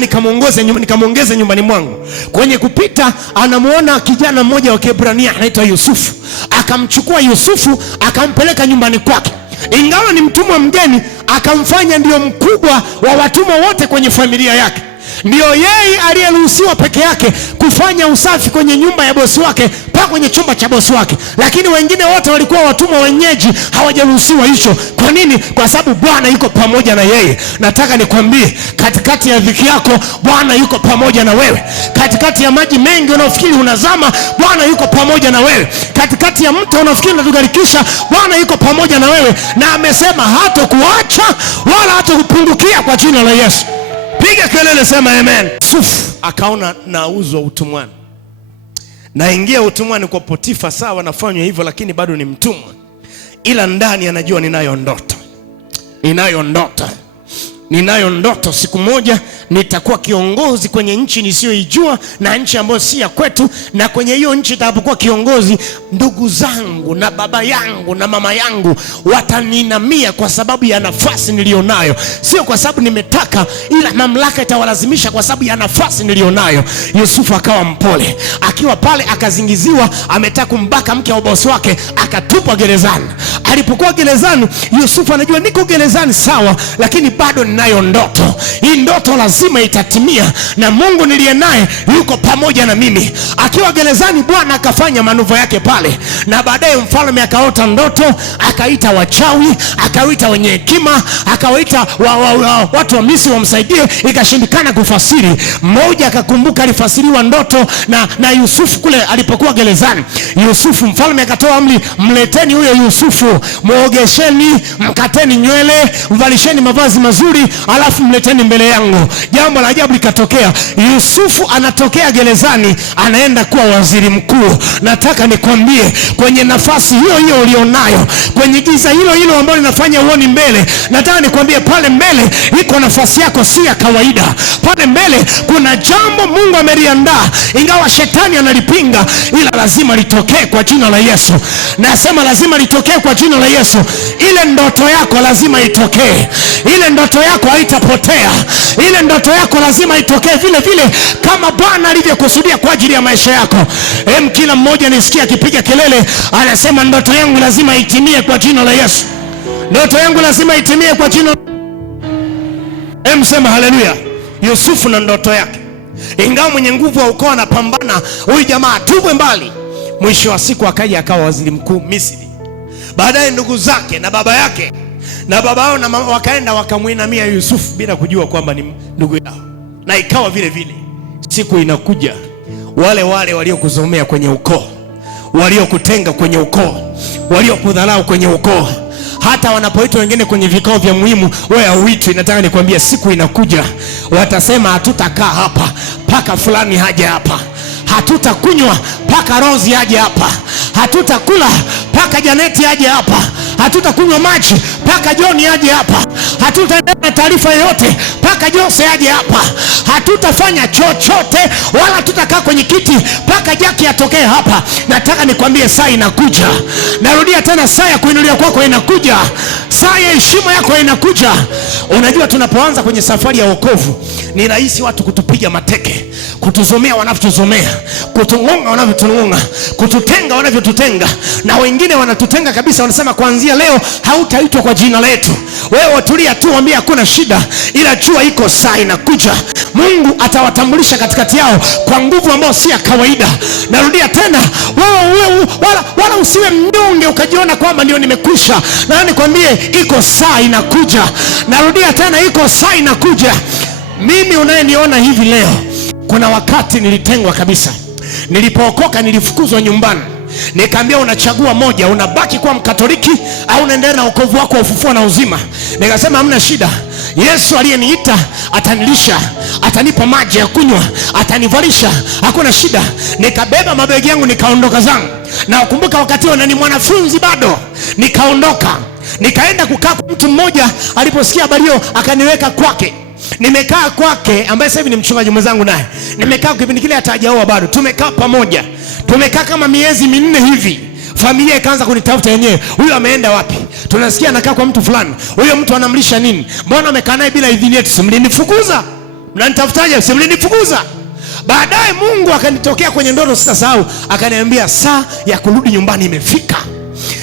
nikamwongeze nyumbani mwangu. Kwenye kupita anamuona kijana mmoja wa Kiebrania anaitwa Yusufu. Akamchukua Yusufu akampeleka nyumbani kwake. Ingawa ni mtumwa mgeni, akamfanya ndio mkubwa wa watumwa wote kwenye familia yake. Ndio yeye aliyeruhusiwa peke yake kufanya usafi kwenye nyumba ya bosi wake, mpaka kwenye chumba cha bosi wake. Lakini wengine wote walikuwa watumwa wenyeji, hawajaruhusiwa hicho. Kwa nini? Kwa sababu Bwana yuko pamoja na yeye. Nataka nikwambie, katikati ya dhiki yako Bwana yuko pamoja na wewe. Katikati ya maji mengi unafikiri unazama, Bwana yuko pamoja na wewe. Katikati ya mto unafikiri unatugarikisha, Bwana yuko pamoja na wewe, na amesema hatakuacha wala hatakupungukia kwa jina la Yesu. Piga kelele, sema amen. Yusufu akaona nauzwa utumwani, naingia utumwani kwa Potifa. Sawa, nafanywa hivyo, lakini bado ni mtumwa, ila ndani anajua ninayo ndoto. Siku moja nitakuwa kiongozi kwenye nchi nisiyoijua, na nchi ambayo si ya kwetu, na kwenye hiyo nchi nitapokuwa kiongozi, ndugu zangu na baba yangu na mama yangu wataninamia kwa sababu ya nafasi nilionayo, sio kwa sababu nimetaka, ila mamlaka itawalazimisha kwa sababu ya nafasi nilionayo. Yusufu akawa mpole. Akiwa pale akazingiziwa ametaka kumbaka mke wa bosi wake, akatupwa gerezani. Alipokuwa gerezani, Yusufu anajua niko gerezani sawa, lakini bado ninayo ndoto. Hii ndoto lazima itatimia, na Mungu niliye naye yuko pamoja na mimi. Akiwa gerezani, Bwana akafanya manuva yake pale, na baadaye mfalme akaota ndoto, akaita wachawi, akaita wenye hekima, akawaita watu wa Misri wamsaidie. Ikashindikana kufasiri. Mmoja akakumbuka alifasiriwa ndoto na Yusufu kule alipokuwa gerezani. Yusufu, mfalme akatoa amri, mleteni huyo Yusufu, muogesheni, mkateni nywele, mvalisheni mavazi mazuri, alafu mleteni mbele yangu. Jambo la ajabu likatokea. Yusufu anatokea gerezani, anaenda kuwa waziri mkuu. Nataka nikwambie, kwenye nafasi hiyo hiyo ulionayo, kwenye giza hilo hilo ambalo linafanya uoni mbele, nataka nikwambie pale mbele iko nafasi yako, si ya kawaida. Pale mbele kuna jambo Mungu ameliandaa, ingawa shetani analipinga, ila lazima litokee kwa jina la Yesu. Nasema lazima litokee kwa jina la Yesu. Ile ndoto yako lazima itokee. Ile ndoto yako haitapotea. Ile ndoto yako lazima itokee vile vile kama Bwana alivyokusudia kwa ajili ya maisha yako. Kila mmoja nisikia akipiga kelele, anasema ndoto yangu lazima itimie kwa jina la Yesu. Ndoto yangu lazima itimie kwa jina. Sema haleluya. Yusufu na ndoto yake, ingawa mwenye nguvu wa ukoo anapambana, huyu jamaa atubwe mbali. Mwisho wa siku akaja akawa waziri mkuu Misri. Baadaye ndugu zake na baba yake na baba yao na mama wakaenda wakamuinamia Yusufu bila kujua kwamba ni ndugu yao. Na ikawa vile vile, siku inakuja, wale waliokuzomea kwenye ukoo, waliokutenga kwenye ukoo, waliokudharau kwenye ukoo, hata wanapoitwa wengine kwenye vikao vya muhimu, wewe hauitwi. Nataka nikwambie, siku inakuja watasema hatutakaa hapa paka fulani haje hapa, hatutakunywa paka Rozi haje hapa, hatutakula paka Janeti haje hapa, hatutakunywa maji paka John aje hapa, hatutaenda taarifa yoyote paka Jose aje hapa, hatutafanya chochote wala tutakaa kwenye kiti paka Jackie atokee hapa. Nataka nikwambie, saa inakuja. Narudia tena, saa ya kuinulia kwako inakuja, saa ya heshima yako inakuja. Unajua, tunapoanza kwenye safari ya wokovu, ni rahisi watu kutupiga mateke, kutuzomea wanavyotuzomea, kutungonga wanavyotung'onga, kututenga wanavyotutenga, na wengine wanatutenga kabisa. Wanasema kuanzia leo hautaitwa kwa jina letu. Wewe watulia tu, waambie hakuna shida, ila jua iko saa inakuja. Mungu atawatambulisha katikati yao kwa nguvu ambayo si ya kawaida. Narudia tena, wewe wala usiwe mnyonge ukajiona kwamba ndio nimekwisha. Na nikwambie, iko saa inakuja. Narudia tena, iko saa inakuja. Mimi unayeniona hivi leo, kuna wakati nilitengwa kabisa. Nilipookoka nilifukuzwa nyumbani. Nikaambia unachagua moja, unabaki kuwa Mkatoliki au unaendelea na wokovu wako wa ufufuo na uzima. Nikasema hamna shida, Yesu aliyeniita atanilisha, atanipa maji ya kunywa, atanivalisha, hakuna shida. Nikabeba mabegi yangu nikaondoka zangu. Na ukumbuka wakati huo ni mwanafunzi bado. Nikaondoka Nikaenda kukaa kwa mtu mmoja, aliposikia habari hiyo akaniweka kwake. Nimekaa kwake, ambaye sasa hivi ni mchungaji mwenzangu, naye nimekaa kipindi kile hata hajaoa bado. Tumekaa pamoja, tumekaa kama miezi 4 hivi. Familia ikaanza kunitafuta yenyewe, huyu ameenda wapi? Tunasikia anakaa kwa mtu fulani, huyo mtu anamlisha nini? Mbona amekaa naye bila idhini yetu? Simlinifukuza, mnanitafutaje? Simlinifukuza. Baadaye Mungu akanitokea kwenye ndoto, sitasahau, akaniambia saa ya kurudi nyumbani imefika.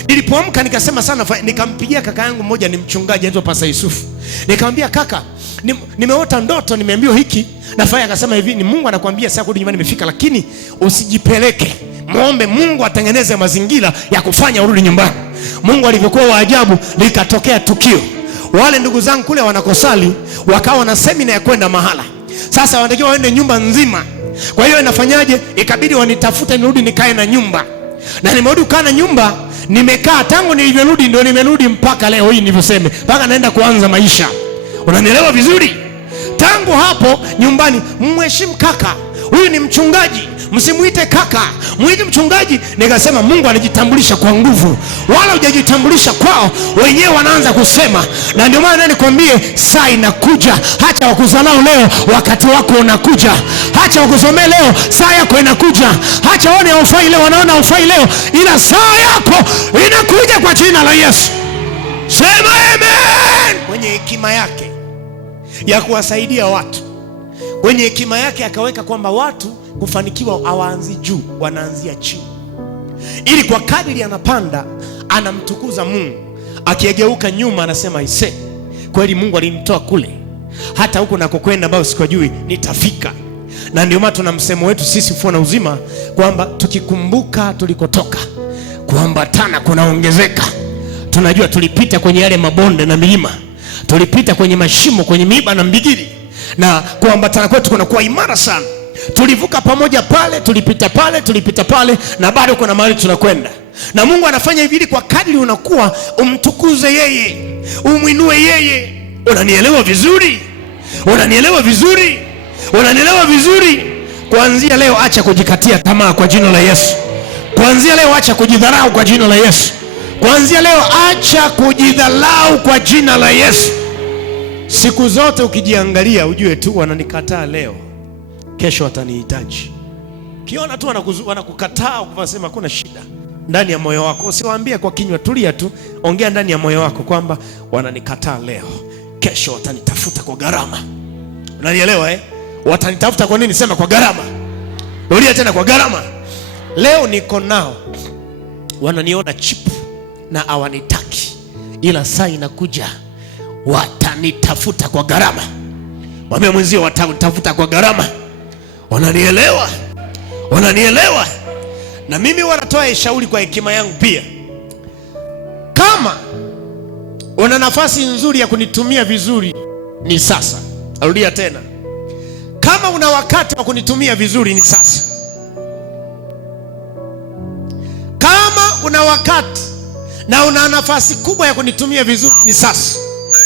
Nilipoamka nikasema sana, nikampigia kaka yangu mmoja, ni mchungaji anaitwa Pastor Yusufu. Nikamwambia, kaka, nimeota ndoto, nimeambiwa hiki. Na Faya akasema hivi, ni Mungu anakuambia saa kurudi nyumbani imefika, lakini usijipeleke. Muombe Mungu atengeneze mazingira ya kufanya urudi nyumbani. Mungu alivyokuwa wa ajabu, likatokea tukio. Wale ndugu zangu kule wanakosali, wakawa na semina ya kwenda mahala. Sasa wanatakiwa waende nyumba nzima. Kwa hiyo inafanyaje? Ikabidi wanitafute nirudi nikae na nyumba. Na nimerudi kukaa na nyumba, nimekaa tangu nilivyorudi, ndio nimerudi mpaka leo hii nilivyosema, mpaka naenda kuanza maisha. Unanielewa vizuri? Tangu hapo nyumbani, mheshimu kaka, huyu ni mchungaji, msimuite kaka, muite mchungaji. Nikasema Mungu anajitambulisha kwa nguvu, wala hujajitambulisha kwao, wenyewe wanaanza kusema. Na ndio maana nikwambie, saa inakuja. Hacha wakuzalau leo, wakati wako unakuja. Hacha wakusomee leo, saa yako inakuja. Hacha waone haufai leo, wanaona haufai leo, ila saa yako inakuja kwa jina la Yesu. Sema amen. Mwenye hekima yake ya kuwasaidia watu, kwenye hekima yake akaweka kwamba watu kufanikiwa hawaanzi juu, wanaanzia chini, ili kwa kadiri anapanda anamtukuza Mungu. Akigeuka nyuma anasema ise, kweli Mungu alinitoa kule, hata huko nakokwenda ambao sikujui nitafika. Na ndio maana tuna msemo wetu sisi Ufufuo na Uzima kwamba tukikumbuka tulikotoka, kuambatana kunaongezeka. Tunajua tulipita kwenye yale mabonde na milima, tulipita kwenye mashimo, kwenye miiba na mbigili, na kuambatana kwetu kunakuwa imara sana. Tulivuka pamoja pale, tulipita pale, na bado kuna mahali tunakwenda. Na Mungu anafanya hivi ili kwa kadri unakuwa umtukuze yeye, umwinue yeye. Unanielewa vizuri? Unanielewa vizuri? Unanielewa vizuri? Kuanzia leo acha kujikatia tamaa kwa jina la Yesu. Kuanzia leo acha kujidharau kwa jina la Yesu. Kuanzia leo acha kujidharau kwa jina la Yesu. Siku zote ukijiangalia ujue tu wananikataa leo, kesho watanihitaji. Kiona tu wanakukataa, ukasema kuna shida ndani ya moyo wako, usiwaambie kwa kinywa, tulia tu, ongea ndani ya moyo wako kwamba wananikataa leo, kesho watanitafuta kwa gharama. Unanielewa eh? Watanitafuta kwa nini? Sema kwa gharama. Rudia tena, kwa gharama. Leo niko nao, wananiona chipu na hawanitaki, ila saa inakuja watanitafuta kwa gharama. Mwambie mwenzio, watanitafuta kwa gharama. Unanielewa? Unanielewa? Na mimi wanatoa shauri kwa hekima yangu pia. Kama una nafasi nzuri ya kunitumia vizuri ni sasa. Arudia tena, kama una wakati wa kunitumia vizuri ni sasa. Kama una wakati na una nafasi kubwa ya kunitumia vizuri ni sasa.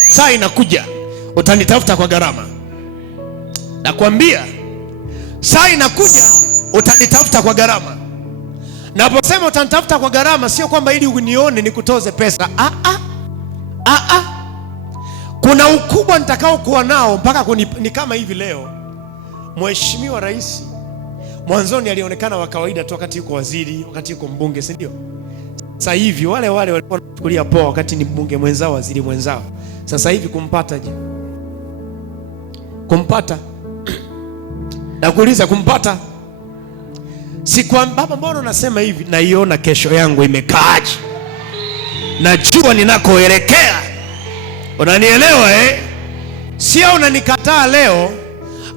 Saa inakuja utanitafuta kwa gharama. Nakwambia saa inakuja utanitafuta kwa gharama. Naposema utanitafuta kwa gharama, sio kwamba ili unione nikutoze pesa. Kuna ukubwa nitakao kuwa nao mpaka ni kama hivi leo. Mheshimiwa Rais mwanzoni alionekana wa kawaida tu wakati yuko waziri, wakati yuko mbunge, si ndio? Sasa hivi wale walikuwa wanachukulia poa wakati ni mbunge mwenzao, waziri mwenzao. Sasa hivi kumpata je? Kumpata na kuuliza kumpata. Si kwa baba, mbona unasema hivi? Naiona kesho yangu imekaaje, najua ninakoelekea. Unanielewa eh? Sio unanikataa leo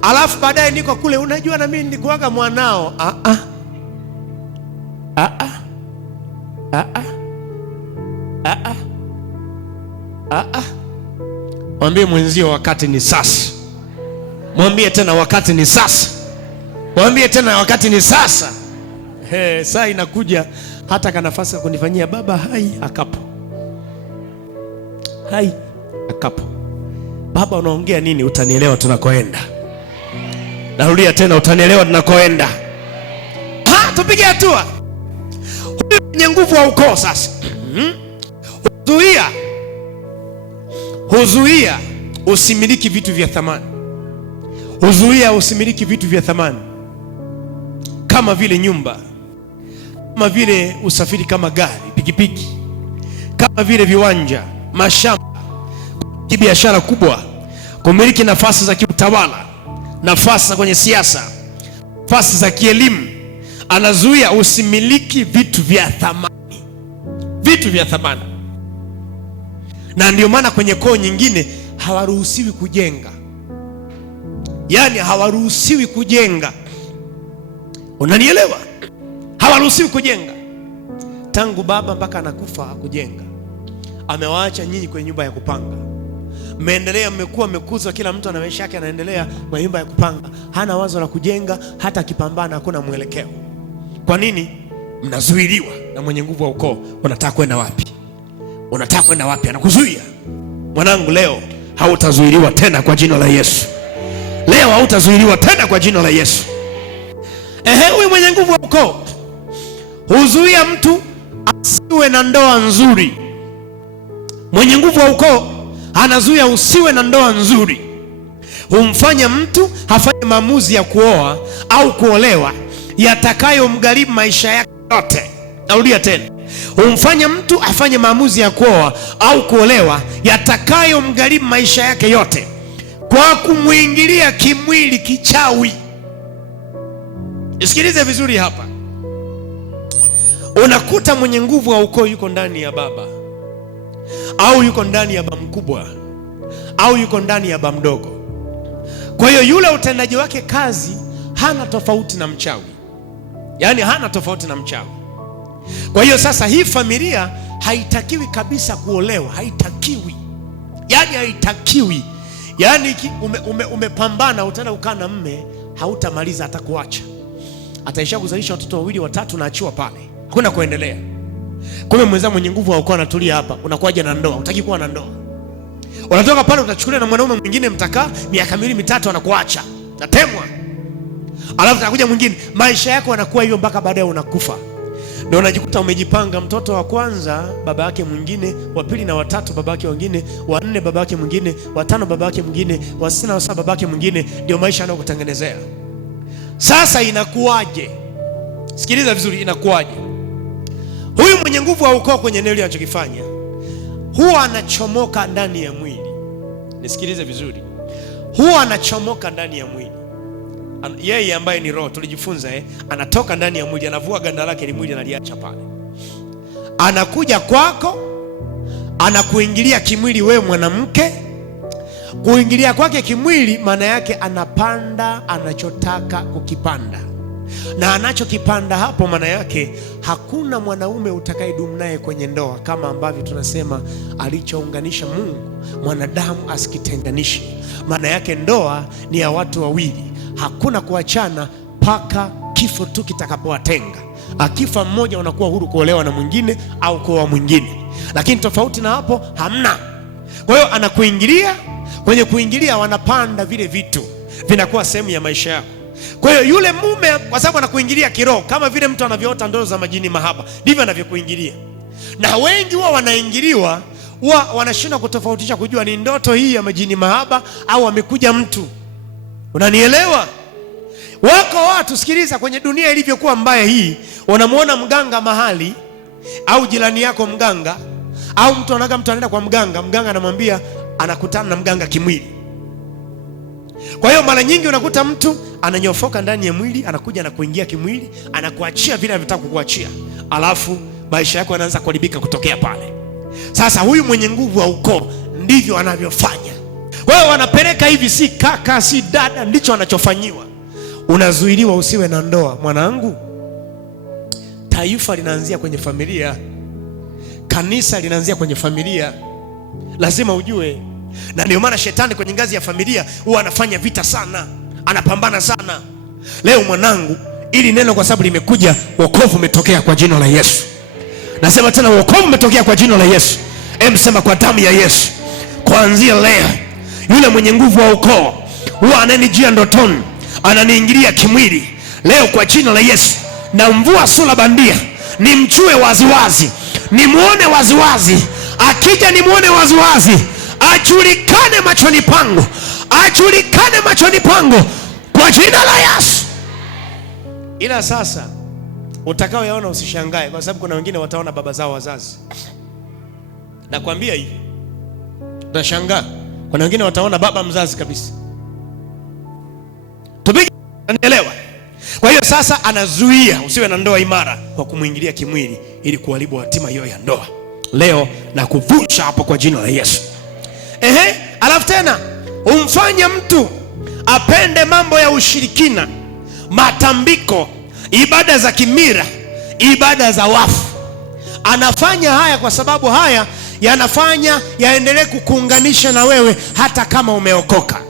alafu baadaye niko kule, unajua na mimi nilikuwaga mwanao. Mwambie mwenzio wakati ni sasa. Mwambie tena wakati ni sasa. Mwambie tena wakati ni sasa. Saa inakuja hata kana nafasi ya kunifanyia baba hai akapo. Hai akapo. Baba unaongea nini? Utanielewa tunakoenda. Narudia tena, utanielewa tunakoenda. Tupige hatua. Huyu mwenye nguvu wa ukoo sasa. Zuia huzuia usimiliki vitu vya thamani. Huzuia usimiliki vitu vya thamani kama vile nyumba, kama vile usafiri, kama gari, pikipiki, kama vile viwanja, mashamba, kibiashara kubwa, kumiliki nafasi za kiutawala, nafasi za kwenye siasa, nafasi za kielimu. Anazuia usimiliki vitu vya thamani, vitu vya thamani. Na ndio maana kwenye koo nyingine hawaruhusiwi kujenga, yaani hawaruhusiwi kujenga. Unanielewa? Hawaruhusiwi kujenga. Tangu baba mpaka anakufa hakujenga. Amewaacha nyinyi kwenye nyumba ya kupanga. Mmeendelea, mmekuwa, mmekuzwa, kila mtu ana maisha yake, anaendelea kwenye nyumba ya kupanga. Hana wazo la kujenga, hata akipambana hakuna mwelekeo. Kwa nini? Mnazuiliwa na mwenye nguvu wa ukoo. Unataka kwenda wapi? Unataka kwenda wapi? Anakuzuia. Mwanangu, leo hautazuiliwa tena kwa jina la Yesu. Leo hautazuiliwa tena kwa jina la Yesu. Huyu mwenye nguvu wa ukoo huzuia mtu asiwe na ndoa nzuri. Mwenye nguvu wa ukoo anazuia usiwe na ndoa nzuri. Humfanya mtu hafanye maamuzi ya kuoa au kuolewa yatakayomgharimu maisha yake yote. Narudia tena. Humfanya mtu afanye maamuzi ya kuoa au kuolewa yatakayomgharimu maisha yake yote kwa kumwingilia kimwili, kichawi. Sikilize vizuri hapa. Unakuta mwenye nguvu wa ukoo yuko ndani ya baba, au yuko ndani ya baba mkubwa, au yuko ndani ya baba mdogo. Kwa hiyo yule utendaji wake kazi hana tofauti na mchawi, yaani hana tofauti na mchawi. Kwa hiyo sasa hii familia haitakiwi kabisa kuolewa, haitakiwi, yaani haitakiwi. Yaani umepambana, utaenda kukaa na mme, hautamaliza, atakuacha. Ataisha kuzalisha watoto wawili watatu na achiwa pale, hakuna kuendelea. Kumbe mwenzangu mwenye nguvu wa ukoo anatulia hapa, unakuaje na ndoa? Hutaki kuwa na ndoa. Unatoka pale utachukulia na mwanaume mwingine, mtakaa miaka miwili mitatu, anakuacha, natemwa. Alafu anakuja mwingine, maisha yako yanakuwa hivyo mpaka baadaye unakufa. Ndio unajikuta umejipanga, mtoto wa kwanza baba yake mwingine, wa pili na watatu baba yake mwingine, wa nne baba yake mwingine, wa tano baba yake mwingine, wa sita na wa saba baba yake mwingine. Ndio maisha anayokutengenezea. Sasa inakuwaje? Sikiliza vizuri, inakuwaje? Huyu mwenye nguvu wa ukoo kwenye eneo anachokifanya, huwa anachomoka ndani ya mwili. Nisikilize vizuri. Huwa anachomoka ndani ya mwili. Yeye ambaye ni roho, tulijifunza anatoka ndani ya mwili, anavua ganda lake ili mwili analiacha pale. Anakuja kwako, anakuingilia kimwili wewe mwanamke. Kuingilia kwake kimwili maana yake anapanda anachotaka kukipanda. Na anachokipanda hapo maana yake hakuna mwanaume utakayedumu naye kwenye ndoa, kama ambavyo tunasema alichounganisha Mungu mwanadamu asikitenganishe. Maana yake ndoa ni ya watu wawili, hakuna kuachana mpaka kifo tu kitakapowatenga. Akifa mmoja unakuwa huru kuolewa na mwingine au kuoa mwingine, lakini tofauti na hapo hamna. Kwa hiyo anakuingilia, kwenye kuingilia wanapanda vile vitu, vinakuwa sehemu ya maisha yako. Kwa hiyo yule mume, kwa sababu anakuingilia kiroho, kama vile mtu anavyoota ndoto za majini mahaba, ndivyo anavyokuingilia. Na wengi wao wanaingiliwa, wanashindwa kutofautisha, kujua ni ndoto hii ya majini mahaba au amekuja mtu. Unanielewa? Wako watu, sikiliza, kwenye dunia ilivyokuwa mbaya hii, unamuona mganga mahali, au jirani yako mganga, au mtu anaenda kwa mganga, mganga anamwambia, anakutana na mganga kimwili. Kwa hiyo mara nyingi unakuta mtu ananyofoka ndani ya mwili, anakuja na kuingia kimwili, anakuachia vile anavyotaka kukuachia, alafu maisha yako yanaanza kuharibika kutokea pale. Sasa huyu mwenye nguvu wa ukoo ndivyo anavyofanya. Wewe wanapeleka hivi, si kaka si dada, ndicho anachofanyiwa. Unazuiliwa usiwe na ndoa. Mwanangu, taifa linaanzia kwenye familia, kanisa linaanzia kwenye familia. Lazima ujue. Na ndio maana shetani kwenye ngazi ya familia huwa anafanya vita sana, anapambana sana. Leo mwanangu, ili neno kwa sababu limekuja, wokovu umetokea kwa jina la Yesu. Nasema tena, wokovu umetokea kwa jina la Yesu. Sema kwa damu ya Yesu. Kuanzia leo, yule mwenye nguvu wa ukoo huwa ananijia ndotoni, ananiingilia kimwili. Leo kwa jina la Yesu, na mvua sura bandia, nimchue waziwazi, nimuone waziwazi. Akija nimuone waziwazi, ajulikane machoni pangu, ajulikane machoni pangu kwa jina la Yesu. Ila sasa utakao yaona usishangae, kwa sababu kuna wengine wataona baba zao wazazi. Nakwambia hivi, utashangaa. Kuna wengine wataona baba mzazi kabisa. Tupige, unanielewa? Kwa hiyo sasa anazuia usiwe na ndoa imara kwa kumwingilia kimwili ili kuharibu hatima hiyo ya ndoa. Leo na kuvunja hapo kwa jina la Yesu. Alafu tena umfanye mtu apende mambo ya ushirikina, matambiko, ibada za kimira, ibada za wafu. Anafanya haya kwa sababu haya yanafanya yaendelee kukuunganisha na wewe hata kama umeokoka.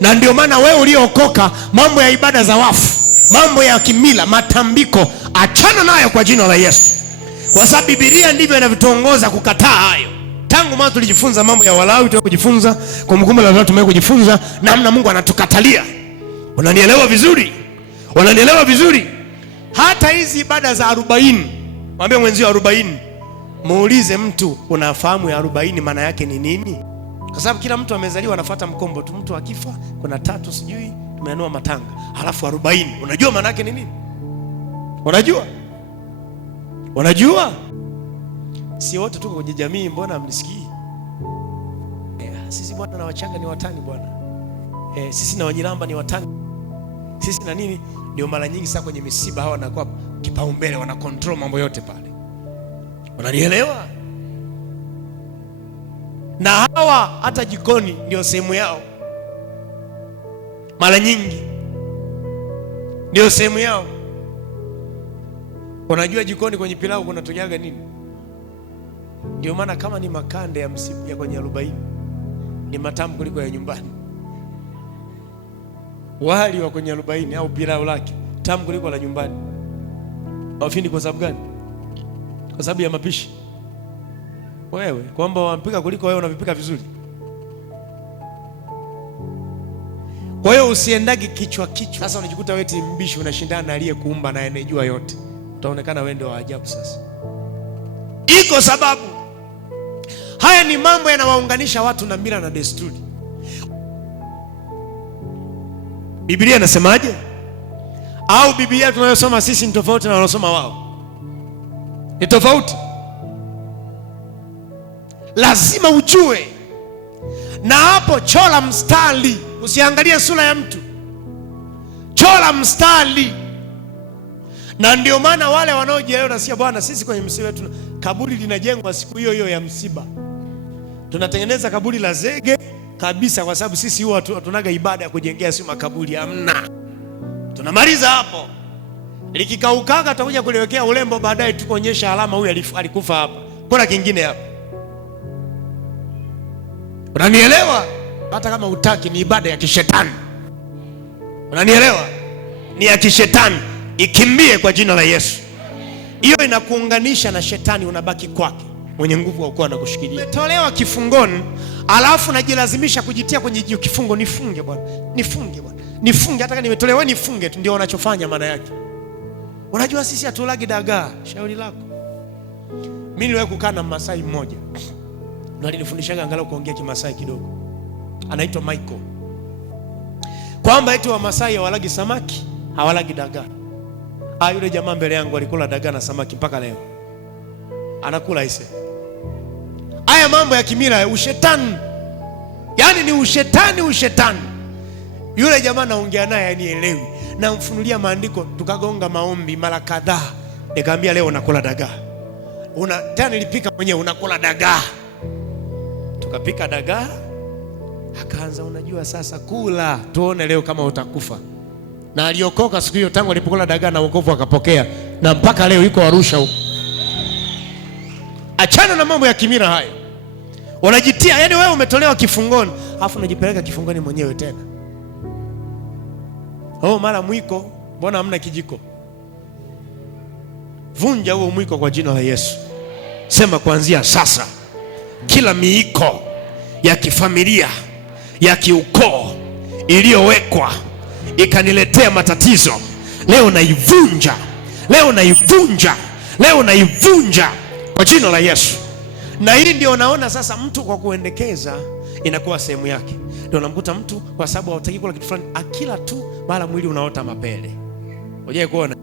Na ndio maana wewe uliokoka, mambo ya ibada za wafu, mambo ya kimila, matambiko, achana nayo kwa jina la Yesu, kwa sababu Biblia ndivyo inavyotuongoza kukataa hayo. Tangu mwanzo tulijifunza mambo ya Walawi, tukujifunza Kumbukumbu la Torati, tumekujifunza namna Mungu anatukatalia. Unanielewa vizuri? Unanielewa vizuri? Hata hizi ibada za 40, mwambie mwenzio 40. Muulize mtu, unafahamu ya 40 maana yake ni nini? Kwa sababu kila mtu amezaliwa anafuata mkombo tu. Mtu akifa kuna 3 sijui tumeanua matanga, halafu 40. Unajua maana yake ni nini? Unajua? Unajua? Si wote tuko kwenye jamii, mbona hamnisikii? Sisi bwana na Wachanga ni watani bwana. Sisi na Wanyiramba ni watani. Sisi na nini? Ndio mara nyingi sasa kwenye misiba hawa wanakuwa kipaumbele, wana control mambo yote pale. Unanielewa? Na hawa hata jikoni ndio sehemu yao. Mara nyingi ndio sehemu yao. Unajua jikoni kwenye pilau kunatojaga nini? Ndio maana kama ni makande ya msiba ya kwenye 40 ni matamu kuliko ya nyumbani. Wali wa kwenye 40 au pilau lake tamu kuliko la nyumbani. Wafindi kwa sababu gani? Kwa sababu ya mapishi. Wewe kwamba wampika kuliko wewe unavipika vizuri. Kwa hiyo usiendagi kichwa. Sasa unajikuta wewe ti mbishi, unashindana na aliyekuumba na anayejua yote. Utaonekana wewe ndio wa ajabu sasa. Iko sababu. Haya ni mambo yanawaunganisha watu na mila na desturi. Biblia inasemaje? Au Biblia tunayosoma sisi ni tofauti na wanasoma wao? Ni tofauti. Lazima ujue. Na hapo chola mstari, usiangalie sura ya mtu. Chola mstari. Na ndio maana wale wanaojielewa nasikia bwana, sisi kwenye msiba wetu kaburi linajengwa siku hiyo hiyo ya msiba. Tunatengeneza kaburi la zege kabisa, kwa sababu sisi huwa tunaga ibada ya kujengea si makaburi, hamna. Tunamaliza hapo. Likikaukaga tutakuja kuliwekea ulembo baadaye, tukuonyesha alama huyu alikufa hapa. Kuna kingine hapa. Unanielewa? Hata kama utaki, ni ibada ya kishetani. Unanielewa? Ni ya kishetani. Ikimbie kwa jina la Yesu. Hiyo inakuunganisha na shetani, unabaki kwake. Mwenye nguvu wa ukoo na kushikilia. Umetolewa kifungoni, alafu najilazimisha kujitia kwenye hiyo kifungo. Nifunge bwana. Nifunge bwana. Nifunge hata kama nimetolewa, wewe nifunge tu, ndio wanachofanya maana yake. Unajua sisi hatulagi dagaa, shauri lako. Mimi niliwahi kukaa na Masai mmoja. Ndio alinifundishaga angalau kuongea Kimasai kidogo. Anaitwa Michael. Kwamba eti wa Masai hawalagi samaki, hawalagi dagaa. Yule jamaa mbele yangu alikula dagaa na samaki mpaka leo. Anakula ise. Haya mambo ya kimila ya ushetani. Yaani ni ushetani. Yule jamaa naongea naye anielewi. Na mfunulia maandiko, tukagonga maombi mara kadhaa. Nikamwambia leo unakula dagaa. Tena nilipika mwenyewe, unakula dagaa. Tukapika dagaa. Akaanza, unajua sasa kula, tuone leo kama utakufa. Na aliokoka siku hiyo, tangu alipokula dagaa na wokovu akapokea, na mpaka leo yuko Arusha huko. Achana na mambo ya kimila hayo. Unajitia, yani wewe umetolewa kifungoni, afu unajipeleka kifungoni mwenyewe tena. Mara mwiko, mbona hamna kijiko? Vunja huo mwiko kwa jina la Yesu. Sema kuanzia sasa, kila miiko ya kifamilia, ya kiukoo iliyowekwa ikaniletea matatizo, leo naivunja. Leo naivunja kwa jina la Yesu. Na hili ndio naona sasa mtu kwa kuendekeza inakuwa sehemu yake. Ndio unamkuta mtu kwa sababu hawataki kula kitu fulani, akila tu mara mwili unaota mapele. Unajua kuona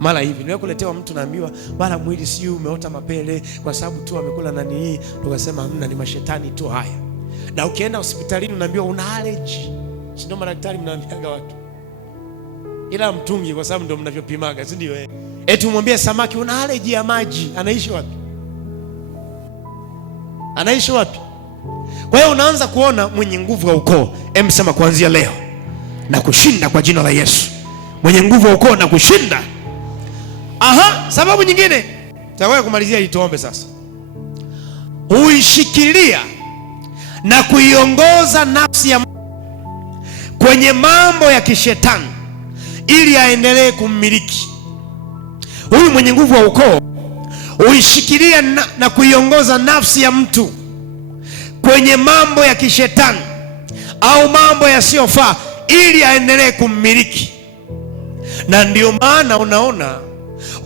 mara hivi niwe kuletewa mtu naambiwa mara mwili sio umeota mapele kwa sababu tu amekula nani hii, tukasema hamna, ni mashetani tu haya. Na ukienda hospitalini unaambiwa una allergy, si ndio madaktari mnaambiaga watu, ila mtungi kwa sababu ndio mnavyopimaga, si ndio? Eti umwambie samaki una allergy ya maji, anaishi wapi? Anaishi wapi? Kwa hiyo unaanza kuona mwenye nguvu wa ukoo. Sema kuanzia leo na kushinda kwa jina la Yesu. Mwenye nguvu wa ukoo na kushinda. Sababu nyingine takwenda kumalizia ili tuombe sasa. Huishikilia na kuiongoza nafsi ya kwenye mambo ya kishetani ili aendelee kummiliki. Huyu mwenye nguvu wa ukoo huishikilia na kuiongoza nafsi ya mtu kwenye mambo ya kishetani au mambo yasiyofaa ili aendelee kummiliki. Na ndio maana unaona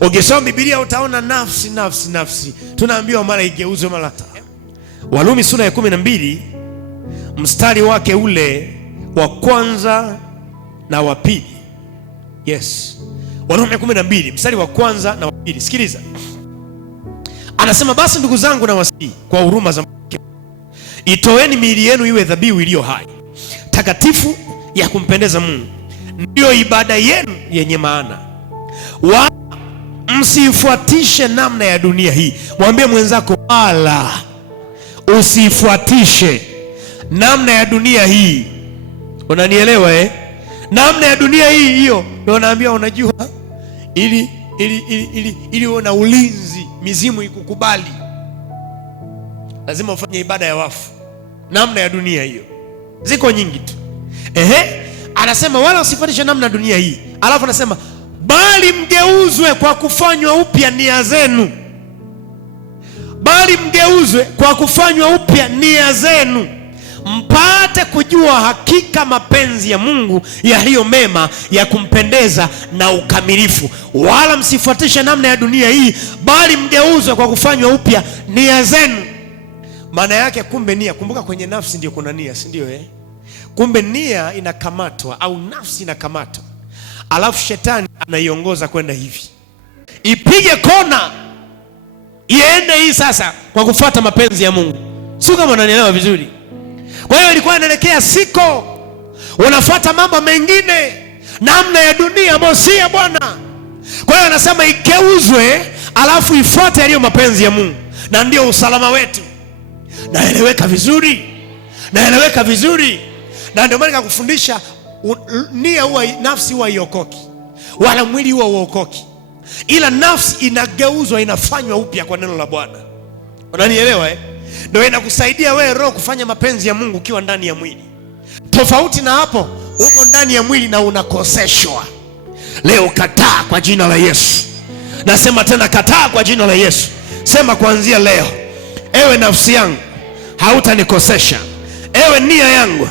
ukisoma Biblia utaona nafsi tunaambiwa mara igeuzwe mara. Warumi sura ya 12 mstari wake ule wa kwanza na wa pili. Yes, Warumi 12 mstari wa kwanza na wa pili. Sikiliza, anasema basi ndugu zangu, na wasihi kwa huruma za Mungu, itoeni miili yenu iwe dhabihu iliyo hai, takatifu, ya kumpendeza Mungu, ndiyo ibada yenu yenye maana. Msifuatishe namna ya dunia hii. Mwambie mwenzako, wala usifuatishe namna ya dunia hii. Unanielewa namna ya dunia hii hiyo ndio naambia, unajua ili una ulinzi, mizimu ikukubali, lazima ufanye ibada ya wafu. Namna ya dunia hiyo ziko nyingi tu. Anasema wala usifuatishe namna ya dunia hii, alafu anasema bali mgeuzwe kwa kufanywa upya nia zenu. Bali mgeuzwe kwa kufanywa upya nia zenu, mpate kujua hakika mapenzi ya Mungu yaliyo mema, ya kumpendeza na ukamilifu. Wala msifuatishe namna ya dunia hii, bali mgeuzwe kwa kufanywa upya nia zenu. Maana yake kumbe nia, kumbuka kwenye nafsi ndio kuna nia, si ndio? Kumbe nia inakamatwa au nafsi inakamatwa, alafu shetani anaiongoza kwenda hivi, ipige kona, iende hii sasa kwa kufuata mapenzi ya Mungu. Sio kama unanielewa vizuri? Kwa hiyo ilikuwa inaelekea siko, unafuata mambo mengine, namna ya dunia ambayo si ya Bwana. Kwa hiyo anasema igeuzwe, alafu ifuate yaliyo mapenzi ya Mungu, na ndio usalama wetu. Naeleweka vizuri? Naeleweka vizuri? Na ndio maana nikakufundisha nia huwa, nafsi huwa iokoki, wala mwili huwa uokoki, ila nafsi inageuzwa, inafanywa upya kwa neno la Bwana. Unanielewa? Ndio inakusaidia wewe roho kufanya mapenzi ya Mungu ukiwa ndani ya mwili. Tofauti na hapo, uko ndani ya mwili na unakoseshwa. Leo kataa kwa jina la Yesu. Nasema tena kataa kwa jina la Yesu. Sema kuanzia leo, ewe nafsi yangu hautanikosesha, ewe nia yangu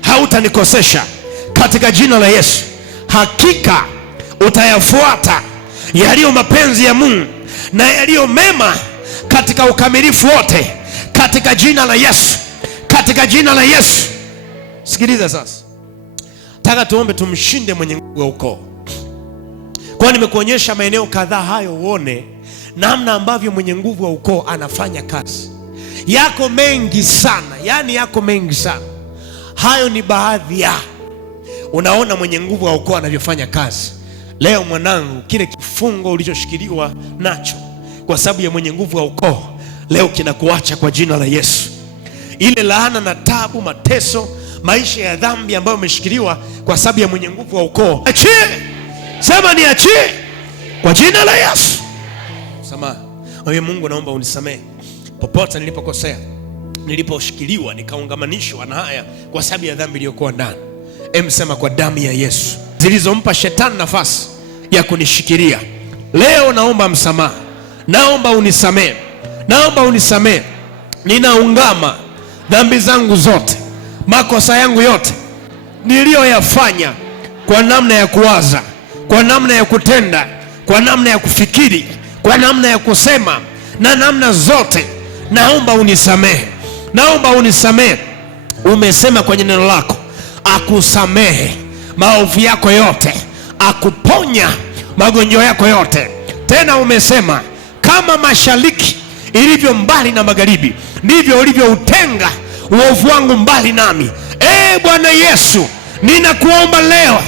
hautanikosesha, katika jina la Yesu. Hakika utayafuata yaliyo mapenzi ya Mungu na yaliyo mema katika ukamilifu wote, katika jina la Yesu, katika jina la Yesu. Sikiliza sasa, nataka tuombe tumshinde mwenye nguvu wa ukoo. Kwa nimekuonyesha maeneo kadhaa hayo, uone namna ambavyo mwenye nguvu wa ukoo anafanya kazi. Yako mengi sana, yani yako mengi sana. Hayo ni baadhi ya, unaona mwenye nguvu wa ukoo anavyofanya kazi. Leo mwanangu, kile kifungo ulichoshikiliwa nacho kwa sababu ya mwenye nguvu wa ukoo, leo kinakuacha kwa jina la Yesu. Ile laana na tabu, mateso, maisha ya dhambi ambayo umeshikiliwa kwa sababu ya mwenye nguvu wa ukoo, achie. Sema ni achie kwa jina la Yesu. Sema, wewe Mungu, naomba unisamehe popote nilipokosea, niliposhikiliwa nikaungamanishwa na haya kwa sababu ya dhambi iliyokuwa ndani. Sema kwa damu ya Yesu zilizompa shetani nafasi ya kunishikilia, leo naomba msamaha, naomba unisamehe, naomba unisamehe. Ninaungama dhambi zangu zote, makosa yangu yote niliyoyafanya, kwa namna ya kuwaza, kwa namna ya kutenda, kwa namna ya kufikiri, kwa namna ya kusema na namna zote. Naomba unisamehe, naomba unisamehe, Umesema kwenye neno lako akusamehe maovu yako yote, akuponya magonjwa yako yote. Tena umesema kama mashariki ilivyo mbali na magharibi, ndivyo ulivyoutenga uovu wangu mbali nami. Bwana Yesu, ninakuomba leo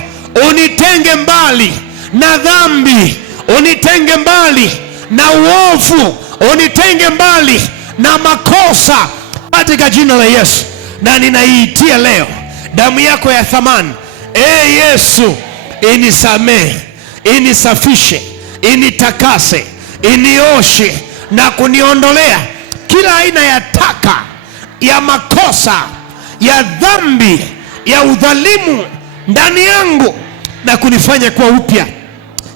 unitenge mbali na dhambi, unitenge mbali na uovu, unitenge mbali na makosa katika jina la Yesu. Na ninaiitia leo damu yako ya thamani. Yesu, inisamehe, inisafishe, initakase, inioshe na kuniondolea kila aina ya taka, ya makosa, ya dhambi, ya udhalimu ndani yangu na kunifanya kuwa upya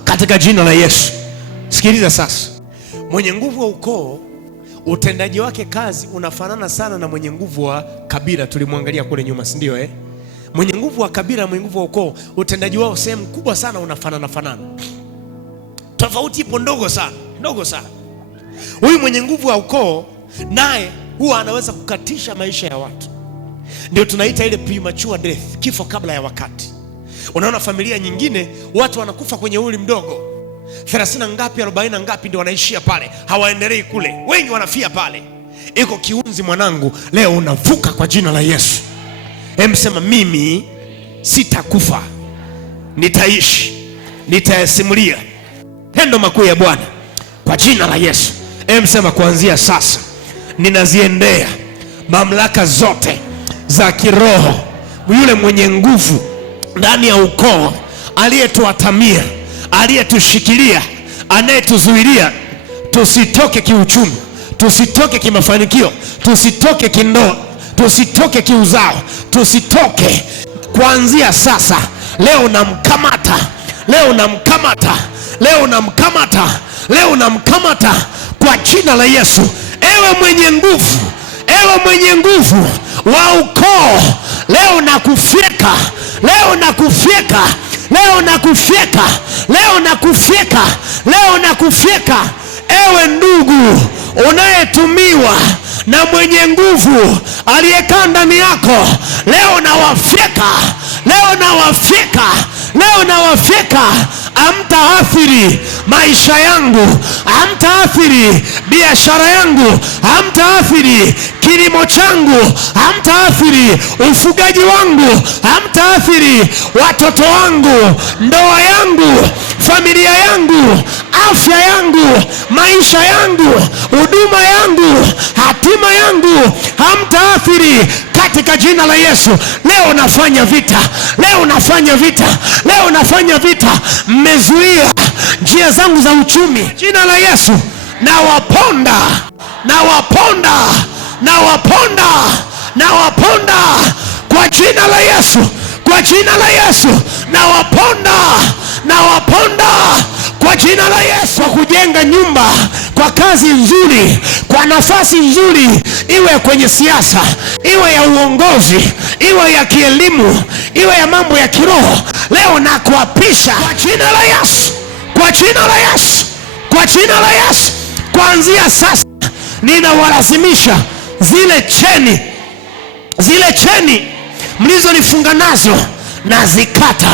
katika jina la Yesu. Sikiliza sasa, mwenye nguvu wa ukoo, utendaji wake kazi unafanana sana na mwenye nguvu wa kabila. Tulimwangalia kule nyuma, si ndio? Mwenye nguvu wa kabila na mwenye nguvu wa ukoo, utendaji wao sehemu kubwa sana unafanana. Tofauti ipo ndogo sana. Huyu mwenye nguvu wa ukoo naye huwa anaweza kukatisha maisha ya watu. Ndio tunaita ile premature death, kifo kabla ya wakati. Unaona familia nyingine watu wanakufa kwenye umri mdogo, 30 ngapi 40 ngapi, ndio wanaishia pale, hawaendelei kule, wengi wanafia pale. Iko kiunzi mwanangu, leo unavuka kwa jina la Yesu. Sema mimi sitakufa, nitaishi, nitayasimulia tendo makuu ya Bwana kwa jina la Yesu. Sema kuanzia sasa ninaziendea mamlaka zote za kiroho. Yule mwenye nguvu ndani ya ukoo, aliyetuatamia, aliyetushikilia, anayetuzuilia tusitoke kiuchumi, tusitoke kimafanikio, tusitoke kindoa, tusitoke kiuzao, tusitoke, kuanzia sasa leo namkamata, leo namkamata kwa jina la Yesu. Ewe mwenye nguvu wa ukoo, leo nakufyeka. Ewe ndugu unayetumiwa na mwenye nguvu aliyekaa ndani yako, leo nawafyeka. Hamtaathiri maisha yangu, hamtaathiri biashara yangu, hamtaathiri kilimo changu, hamtaathiri ufugaji wangu, hamtaathiri watoto wangu, ndoa yangu, familia yangu, afya yangu, maisha yangu, huduma yangu, hatima yangu, hamtaathiri katika jina la Yesu. Leo nafanya vita. Mmezuia njia zangu za uchumi, jina la Yesu nawaponda kwa jina la Yesu, nawaponda kwa jina la Yesu. Kwa kujenga nyumba, kwa kazi nzuri, kwa nafasi nzuri, iwe kwenye siasa, iwe ya uongozi, iwe ya kielimu, iwe ya mambo ya kiroho, leo nakuapisha kwa jina la Yesu. Kuanzia sasa ninawalazimisha zile cheni mlizonifunga nazo, nazikata.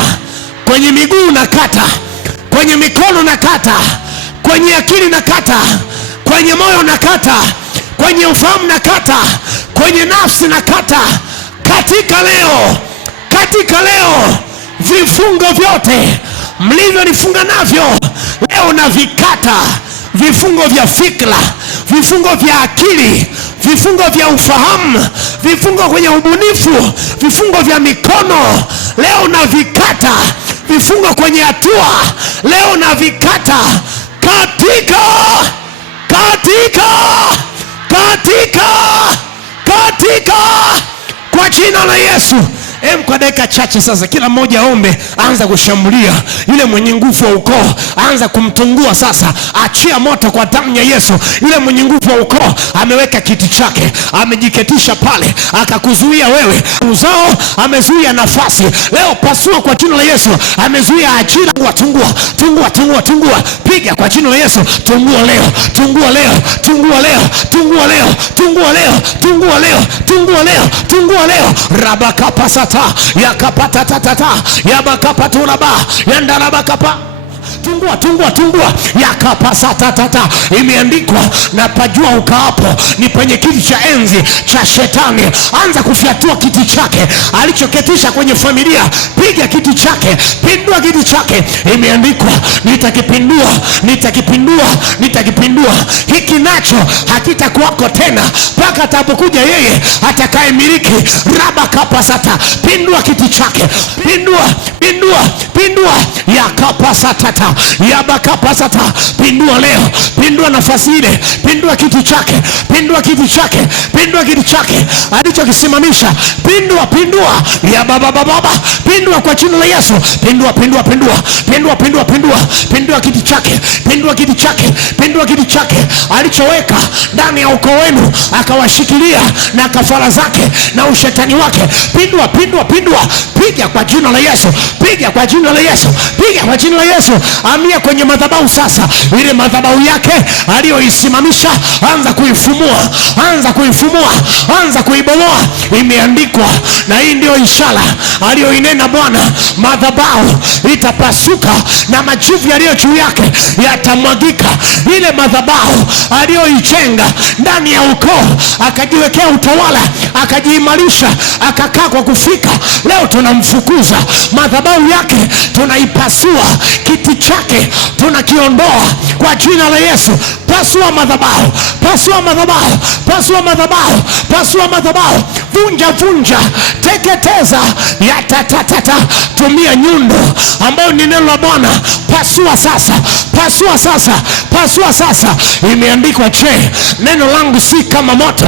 Kwenye miguu nakata, kwenye mikono nakata, kwenye akili nakata, kwenye moyo nakata, kwenye ufahamu nakata, kwenye nafsi nakata. Katika leo vifungo vyote mlivyonifunga navyo leo navikata. Vifungo vya fikra, vifungo vya akili, vifungo vya ufahamu, vifungo kwenye ubunifu, vifungo vya mikono leo navikata. Vifungo kwenye hatua leo navikata katika kwa jina la Yesu. Kwa dakika chache sasa, kila mmoja aombe, anza kushambulia yule mwenye nguvu wa ukoo, anza kumtungua sasa. Achia moto kwa damu ya Yesu. Yule mwenye nguvu wa ukoo ameweka kiti chake, amejiketisha pale, akakuzuia wewe uzao, amezuia nafasi. Leo pasua kwa jina la Yesu. Amezuia ajira, tungua, tungua, tungua, tungua. Piga kwa jina la Yesu. Tungua leo, tungua leo, tungua leo, tungua leo, tungua leo, tungua leo, tungua leo, tungua leo. Rabakapasata yakapata tatata yabakapaturaba yandarabakapa. Tungua, tungua, tungua. Yakapasatata. Imeandikwa, na pajua ukaapo ni penye kiti cha enzi cha Shetani. Anza kufyatua kiti chake alichoketisha kwenye familia. Piga kiti chake, pindua kiti chake. Imeandikwa, nitakipindua, nitakipindua, nitakipindua. Hiki nacho hakitakuwako tena mpaka atapokuja yeye atakayemiliki. Rabakapasata. Pindua kiti chake, pindua, pindua, pindua. Yakapasatata yabakapasata. Pindua leo, pindua nafasi ile, pindua kiti chake, pindua kiti chake, pindua kiti chake alichokisimamisha. Pindua, pindua ya baba baba, pindua kwa jina la Yesu. Pindua, pindua, pindua, pindua, pindua, pindua, pindua kiti chake, pindua kiti chake, pindua kiti chake alichoweka ndani ya ukoo wenu, akawashikilia na kafara zake na ushetani wake. Pindua, pindua, pindua. Piga kwa jina la Yesu, piga kwa jina la Yesu, piga kwa jina la Yesu. Amia kwenye madhabahu sasa, ile madhabahu yake aliyoisimamisha, anza kuifumua, anza kuifumua, anza kuibomoa. Imeandikwa, na hii ndio ishara aliyoinena Bwana, madhabahu itapasuka na majivu yaliyo juu yake yatamwagika. Ile madhabahu aliyoijenga ndani ya ukoo, akajiwekea utawala, akajiimarisha, akakaa kwa kufika, leo tunamfukuza. Madhabahu yake tunaipasua, kiti chake tunakiondoa kwa jina la Yesu. Pasua madhabahu, pasua madhabahu, pasua madhabahu, pasua madhabahu. Vunja, vunja, teketeza, yatatatata. Tumia nyundo ambayo ni neno la Bwana. Pasua sasa, pasua sasa, pasua sasa. Imeandikwa, je, neno langu si kama moto,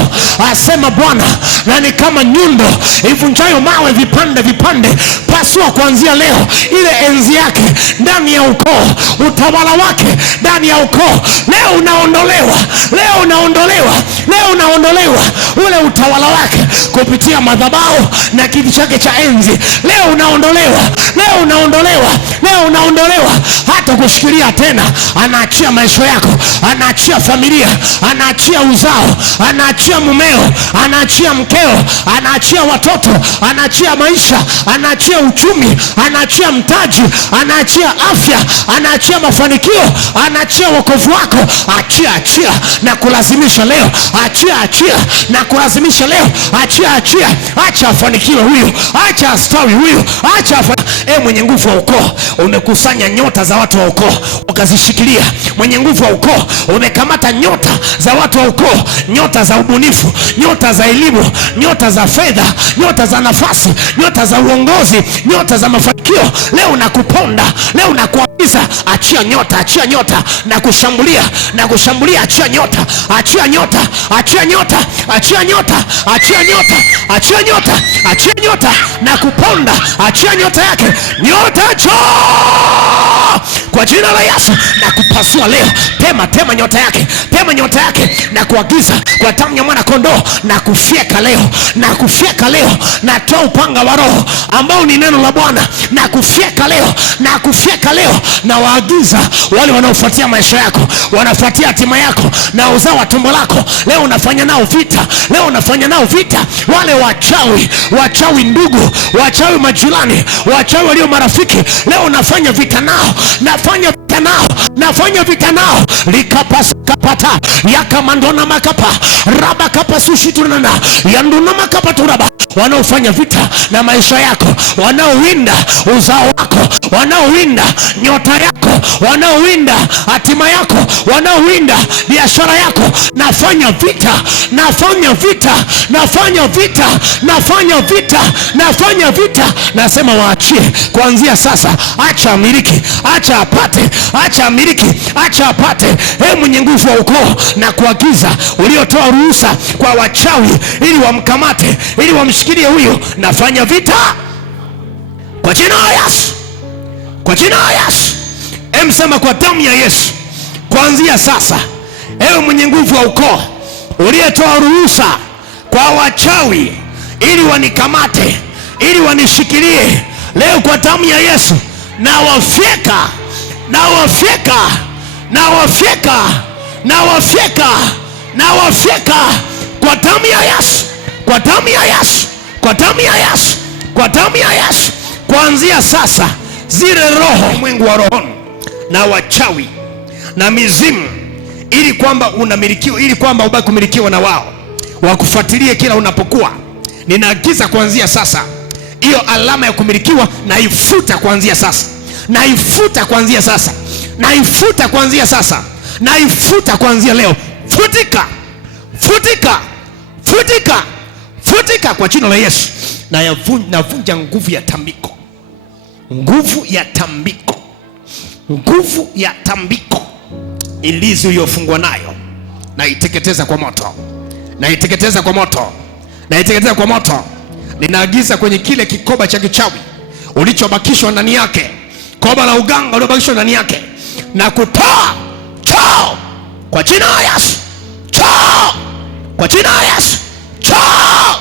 asema Bwana, na ni kama nyundo ivunjayo mawe vipande vipande. Pasua kuanzia leo ile enzi yake ndani ya ukoo, utawala wake ndani ya ukoo. Leo unaondolewa, leo unaondolewa, leo unaondolewa ule utawala wake kupitia madhabahu na kiti chake cha enzi. Leo unaondolewa, leo unaondolewa, leo unaondolewa. Hata kushikilia tena. Anaachia maisha yako, anaachia familia, anaachia uzao, anaachia mumeo, anaachia mkeo, anaachia watoto, anaachia maisha, anaachia uchumi, anaachia mtaji, anaachia afya, anaachia mafanikio, anaachia wokovu wako. Achia, achia na kulazimisha leo. Achia, achia na kulazimisha leo. Achia, achia. Acha afanikiwe huyu, acha astawi huyu, acha mwenye nguvu wa ukoo, umekusanya nyota za watu wa ukoo ukazishikilia. Mwenye nguvu wa ukoo, umekamata nyota za watu wa ukoo, nyota za ubunifu, nyota za elimu, nyota za fedha, nyota za nafasi, nyota za uongozi, nyota za mafanikio. Leo nakuponda, leo nakuagiza, achia nyota, achia nyota na kushambulia, na kushambulia. Achia nyota, achia nyota, achia nyota, achia nyota, achia nyota, achia nyota, achia nyota na kuponda. Achia nyota yake, nyota njoo kwa jina la Yesu na kupasua leo. Tema, tema nyota yake, tema nyota yake na kuagiza kwa damu ya mwana kondoo na kufyeka leo, na kufyeka leo. Natoa upanga wa Roho ambao ni neno la Bwana na kufyeka leo, na kufyeka leo. Na waagiza wale wanaofuatia maisha yako, wanafuatia hatima yako na uzao wa tumbo lako, leo unafanya nao vita, leo unafanya nao vita. Wale wachawi, wachawi ndugu, wachawi majirani, wachawi walio marafiki, leo unafanya vita nao, nafanya vita nao, nafanya vita nao. Likapasakapata yakamandona makapa raba kapasushituna yanduna makapa turaba. Wanaofanya vita na maisha yako, wanaowinda uzao wako, wanaowinda nyota yako, wanaowinda hatima yako, wanaowinda biashara yako, nafanya vita, nafanya vita, nafanya vita, nafanya vita, nafanya vita. Nasema waachie kuanzia sasa. Acha amiliki, acha apate, acha amiliki, acha apate. Mwenye nguvu wa ukoo na kuagiza, uliotoa ruhusa kwa wachawi ili wamkamate, ili wamshikilie huyo, nafanya vita kwa jina la Yesu, kwa jina la Yesu. Sema kwa damu ya Yesu, kuanzia sasa, ewe mwenye nguvu wa ukoo uliyetoa ruhusa kwa wachawi ili wanikamate, ili wanishikilie, leo kwa damu ya Yesu nawafyeka, nawafyeka, nawafyeka, nawafyeka, nawafyeka kwa damu ya Yesu, kwa damu ya Yesu, kwa damu ya Yesu, kwa damu ya Yesu. Kuanzia sasa, zile roho mwengu wa rohoni na wachawi na mizimu, ili kwamba unamilikiwa, ili kwamba ubaki kumilikiwa na wao, wakufuatilie kila unapokuwa, ninaagiza kuanzia sasa hiyo alama ya kumilikiwa naifuta kuanzia sasa, naifuta kuanzia sasa, naifuta kuanzia sasa, naifuta kuanzia leo. Futika, futika, futika, futika kwa jina la Yesu. Navunja nguvu ya tambiko, nguvu ya tambiko, nguvu ya tambiko ilizi uliyofungwa nayo, naiteketeza kwa moto, naiteketeza kwa moto, naiteketeza kwa moto. Ninaagiza kwenye kile kikoba cha kichawi ulichobakishwa ndani yake, koba la uganga uliobakishwa ndani yake, na kutoa chao kwa jina la Yesu, chao kwa jina la Yesu, chao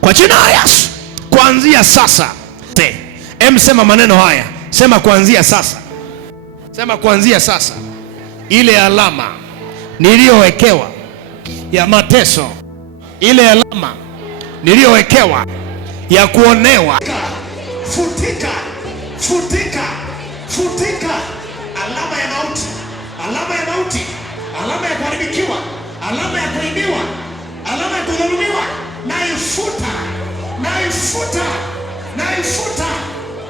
kwa jina la Yesu. Kuanzia sasa, sema maneno haya, sema kuanzia sasa, sema kuanzia sasa, ile alama niliyowekewa ya mateso, ile alama niliyowekewa ya kuonewa, futika, futika, futika. Alama ya mauti, alama ya mauti, alama ya kuharibikiwa, alama ya kuibiwa, alama ya kudhulumiwa, naifuta, naifuta, naifuta.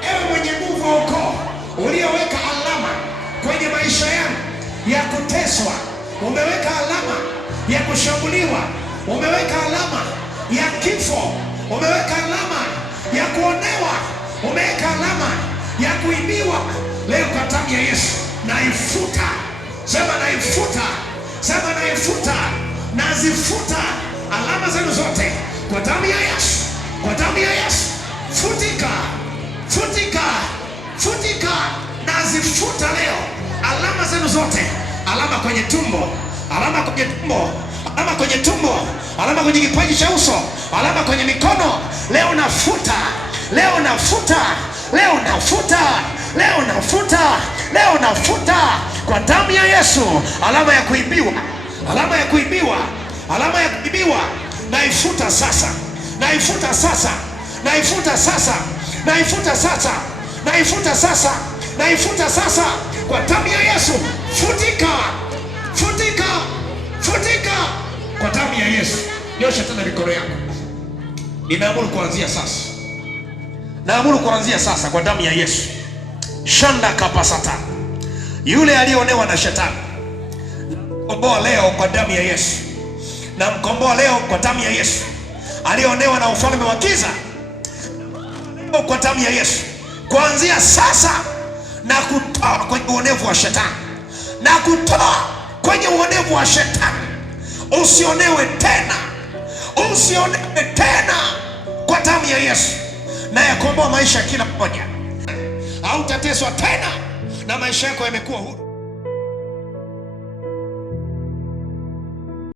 Ewe mwenye nguvu wa ukoo ulioweka alama kwenye maisha yangu ya kuteswa, umeweka alama ya kushambuliwa, umeweka alama ya kifo, umeweka alama ya kuonewa, umeweka alama ya kuibiwa, leo kwa damu ya Yesu naifuta. Sema naifuta, sema naifuta, nazifuta alama zenu zote kwa damu ya Yesu, kwa damu ya Yesu. Futika, futika, futika, nazifuta leo alama zenu zote, alama kwenye tumbo, alama kwenye tumbo, alama kwenye tumbo, alama kwenye kipaji cha uso, alama kwenye mikono, leo nafuta, leo nafuta, leo nafuta, leo nafuta, leo nafuta kwa damu ya Yesu. Alama ya kuibiwa, alama ya kuibiwa, alama ya kuibiwa, naifuta sasa, naifuta sasa, naifuta sasa, naifuta sasa, naifuta sasa, naifuta sasa kwa damu ya Yesu. Futika, futika, futika kwa damu ya Yesu. Nyosha tena mikono yako. Ninaamuru kuanzia sasa, naamuru kuanzia sasa kwa damu ya Yesu. Shanda kapasata, yule aliyeonewa na shetani, mkomboa leo kwa damu ya Yesu, na mkomboa leo kwa damu ya Yesu. Aliyeonewa na ufalme wa giza, leo kwa damu ya Yesu. Kuanzia sasa na kutoa kwenye uonevu wa shetani, na kutoa kwenye uonevu wa shetani. Usionewe tena, usionewe tena kwa damu ya Yesu, na yakomboa maisha ya kila mmoja. Hautateswa tena na maisha yako yamekuwa huru.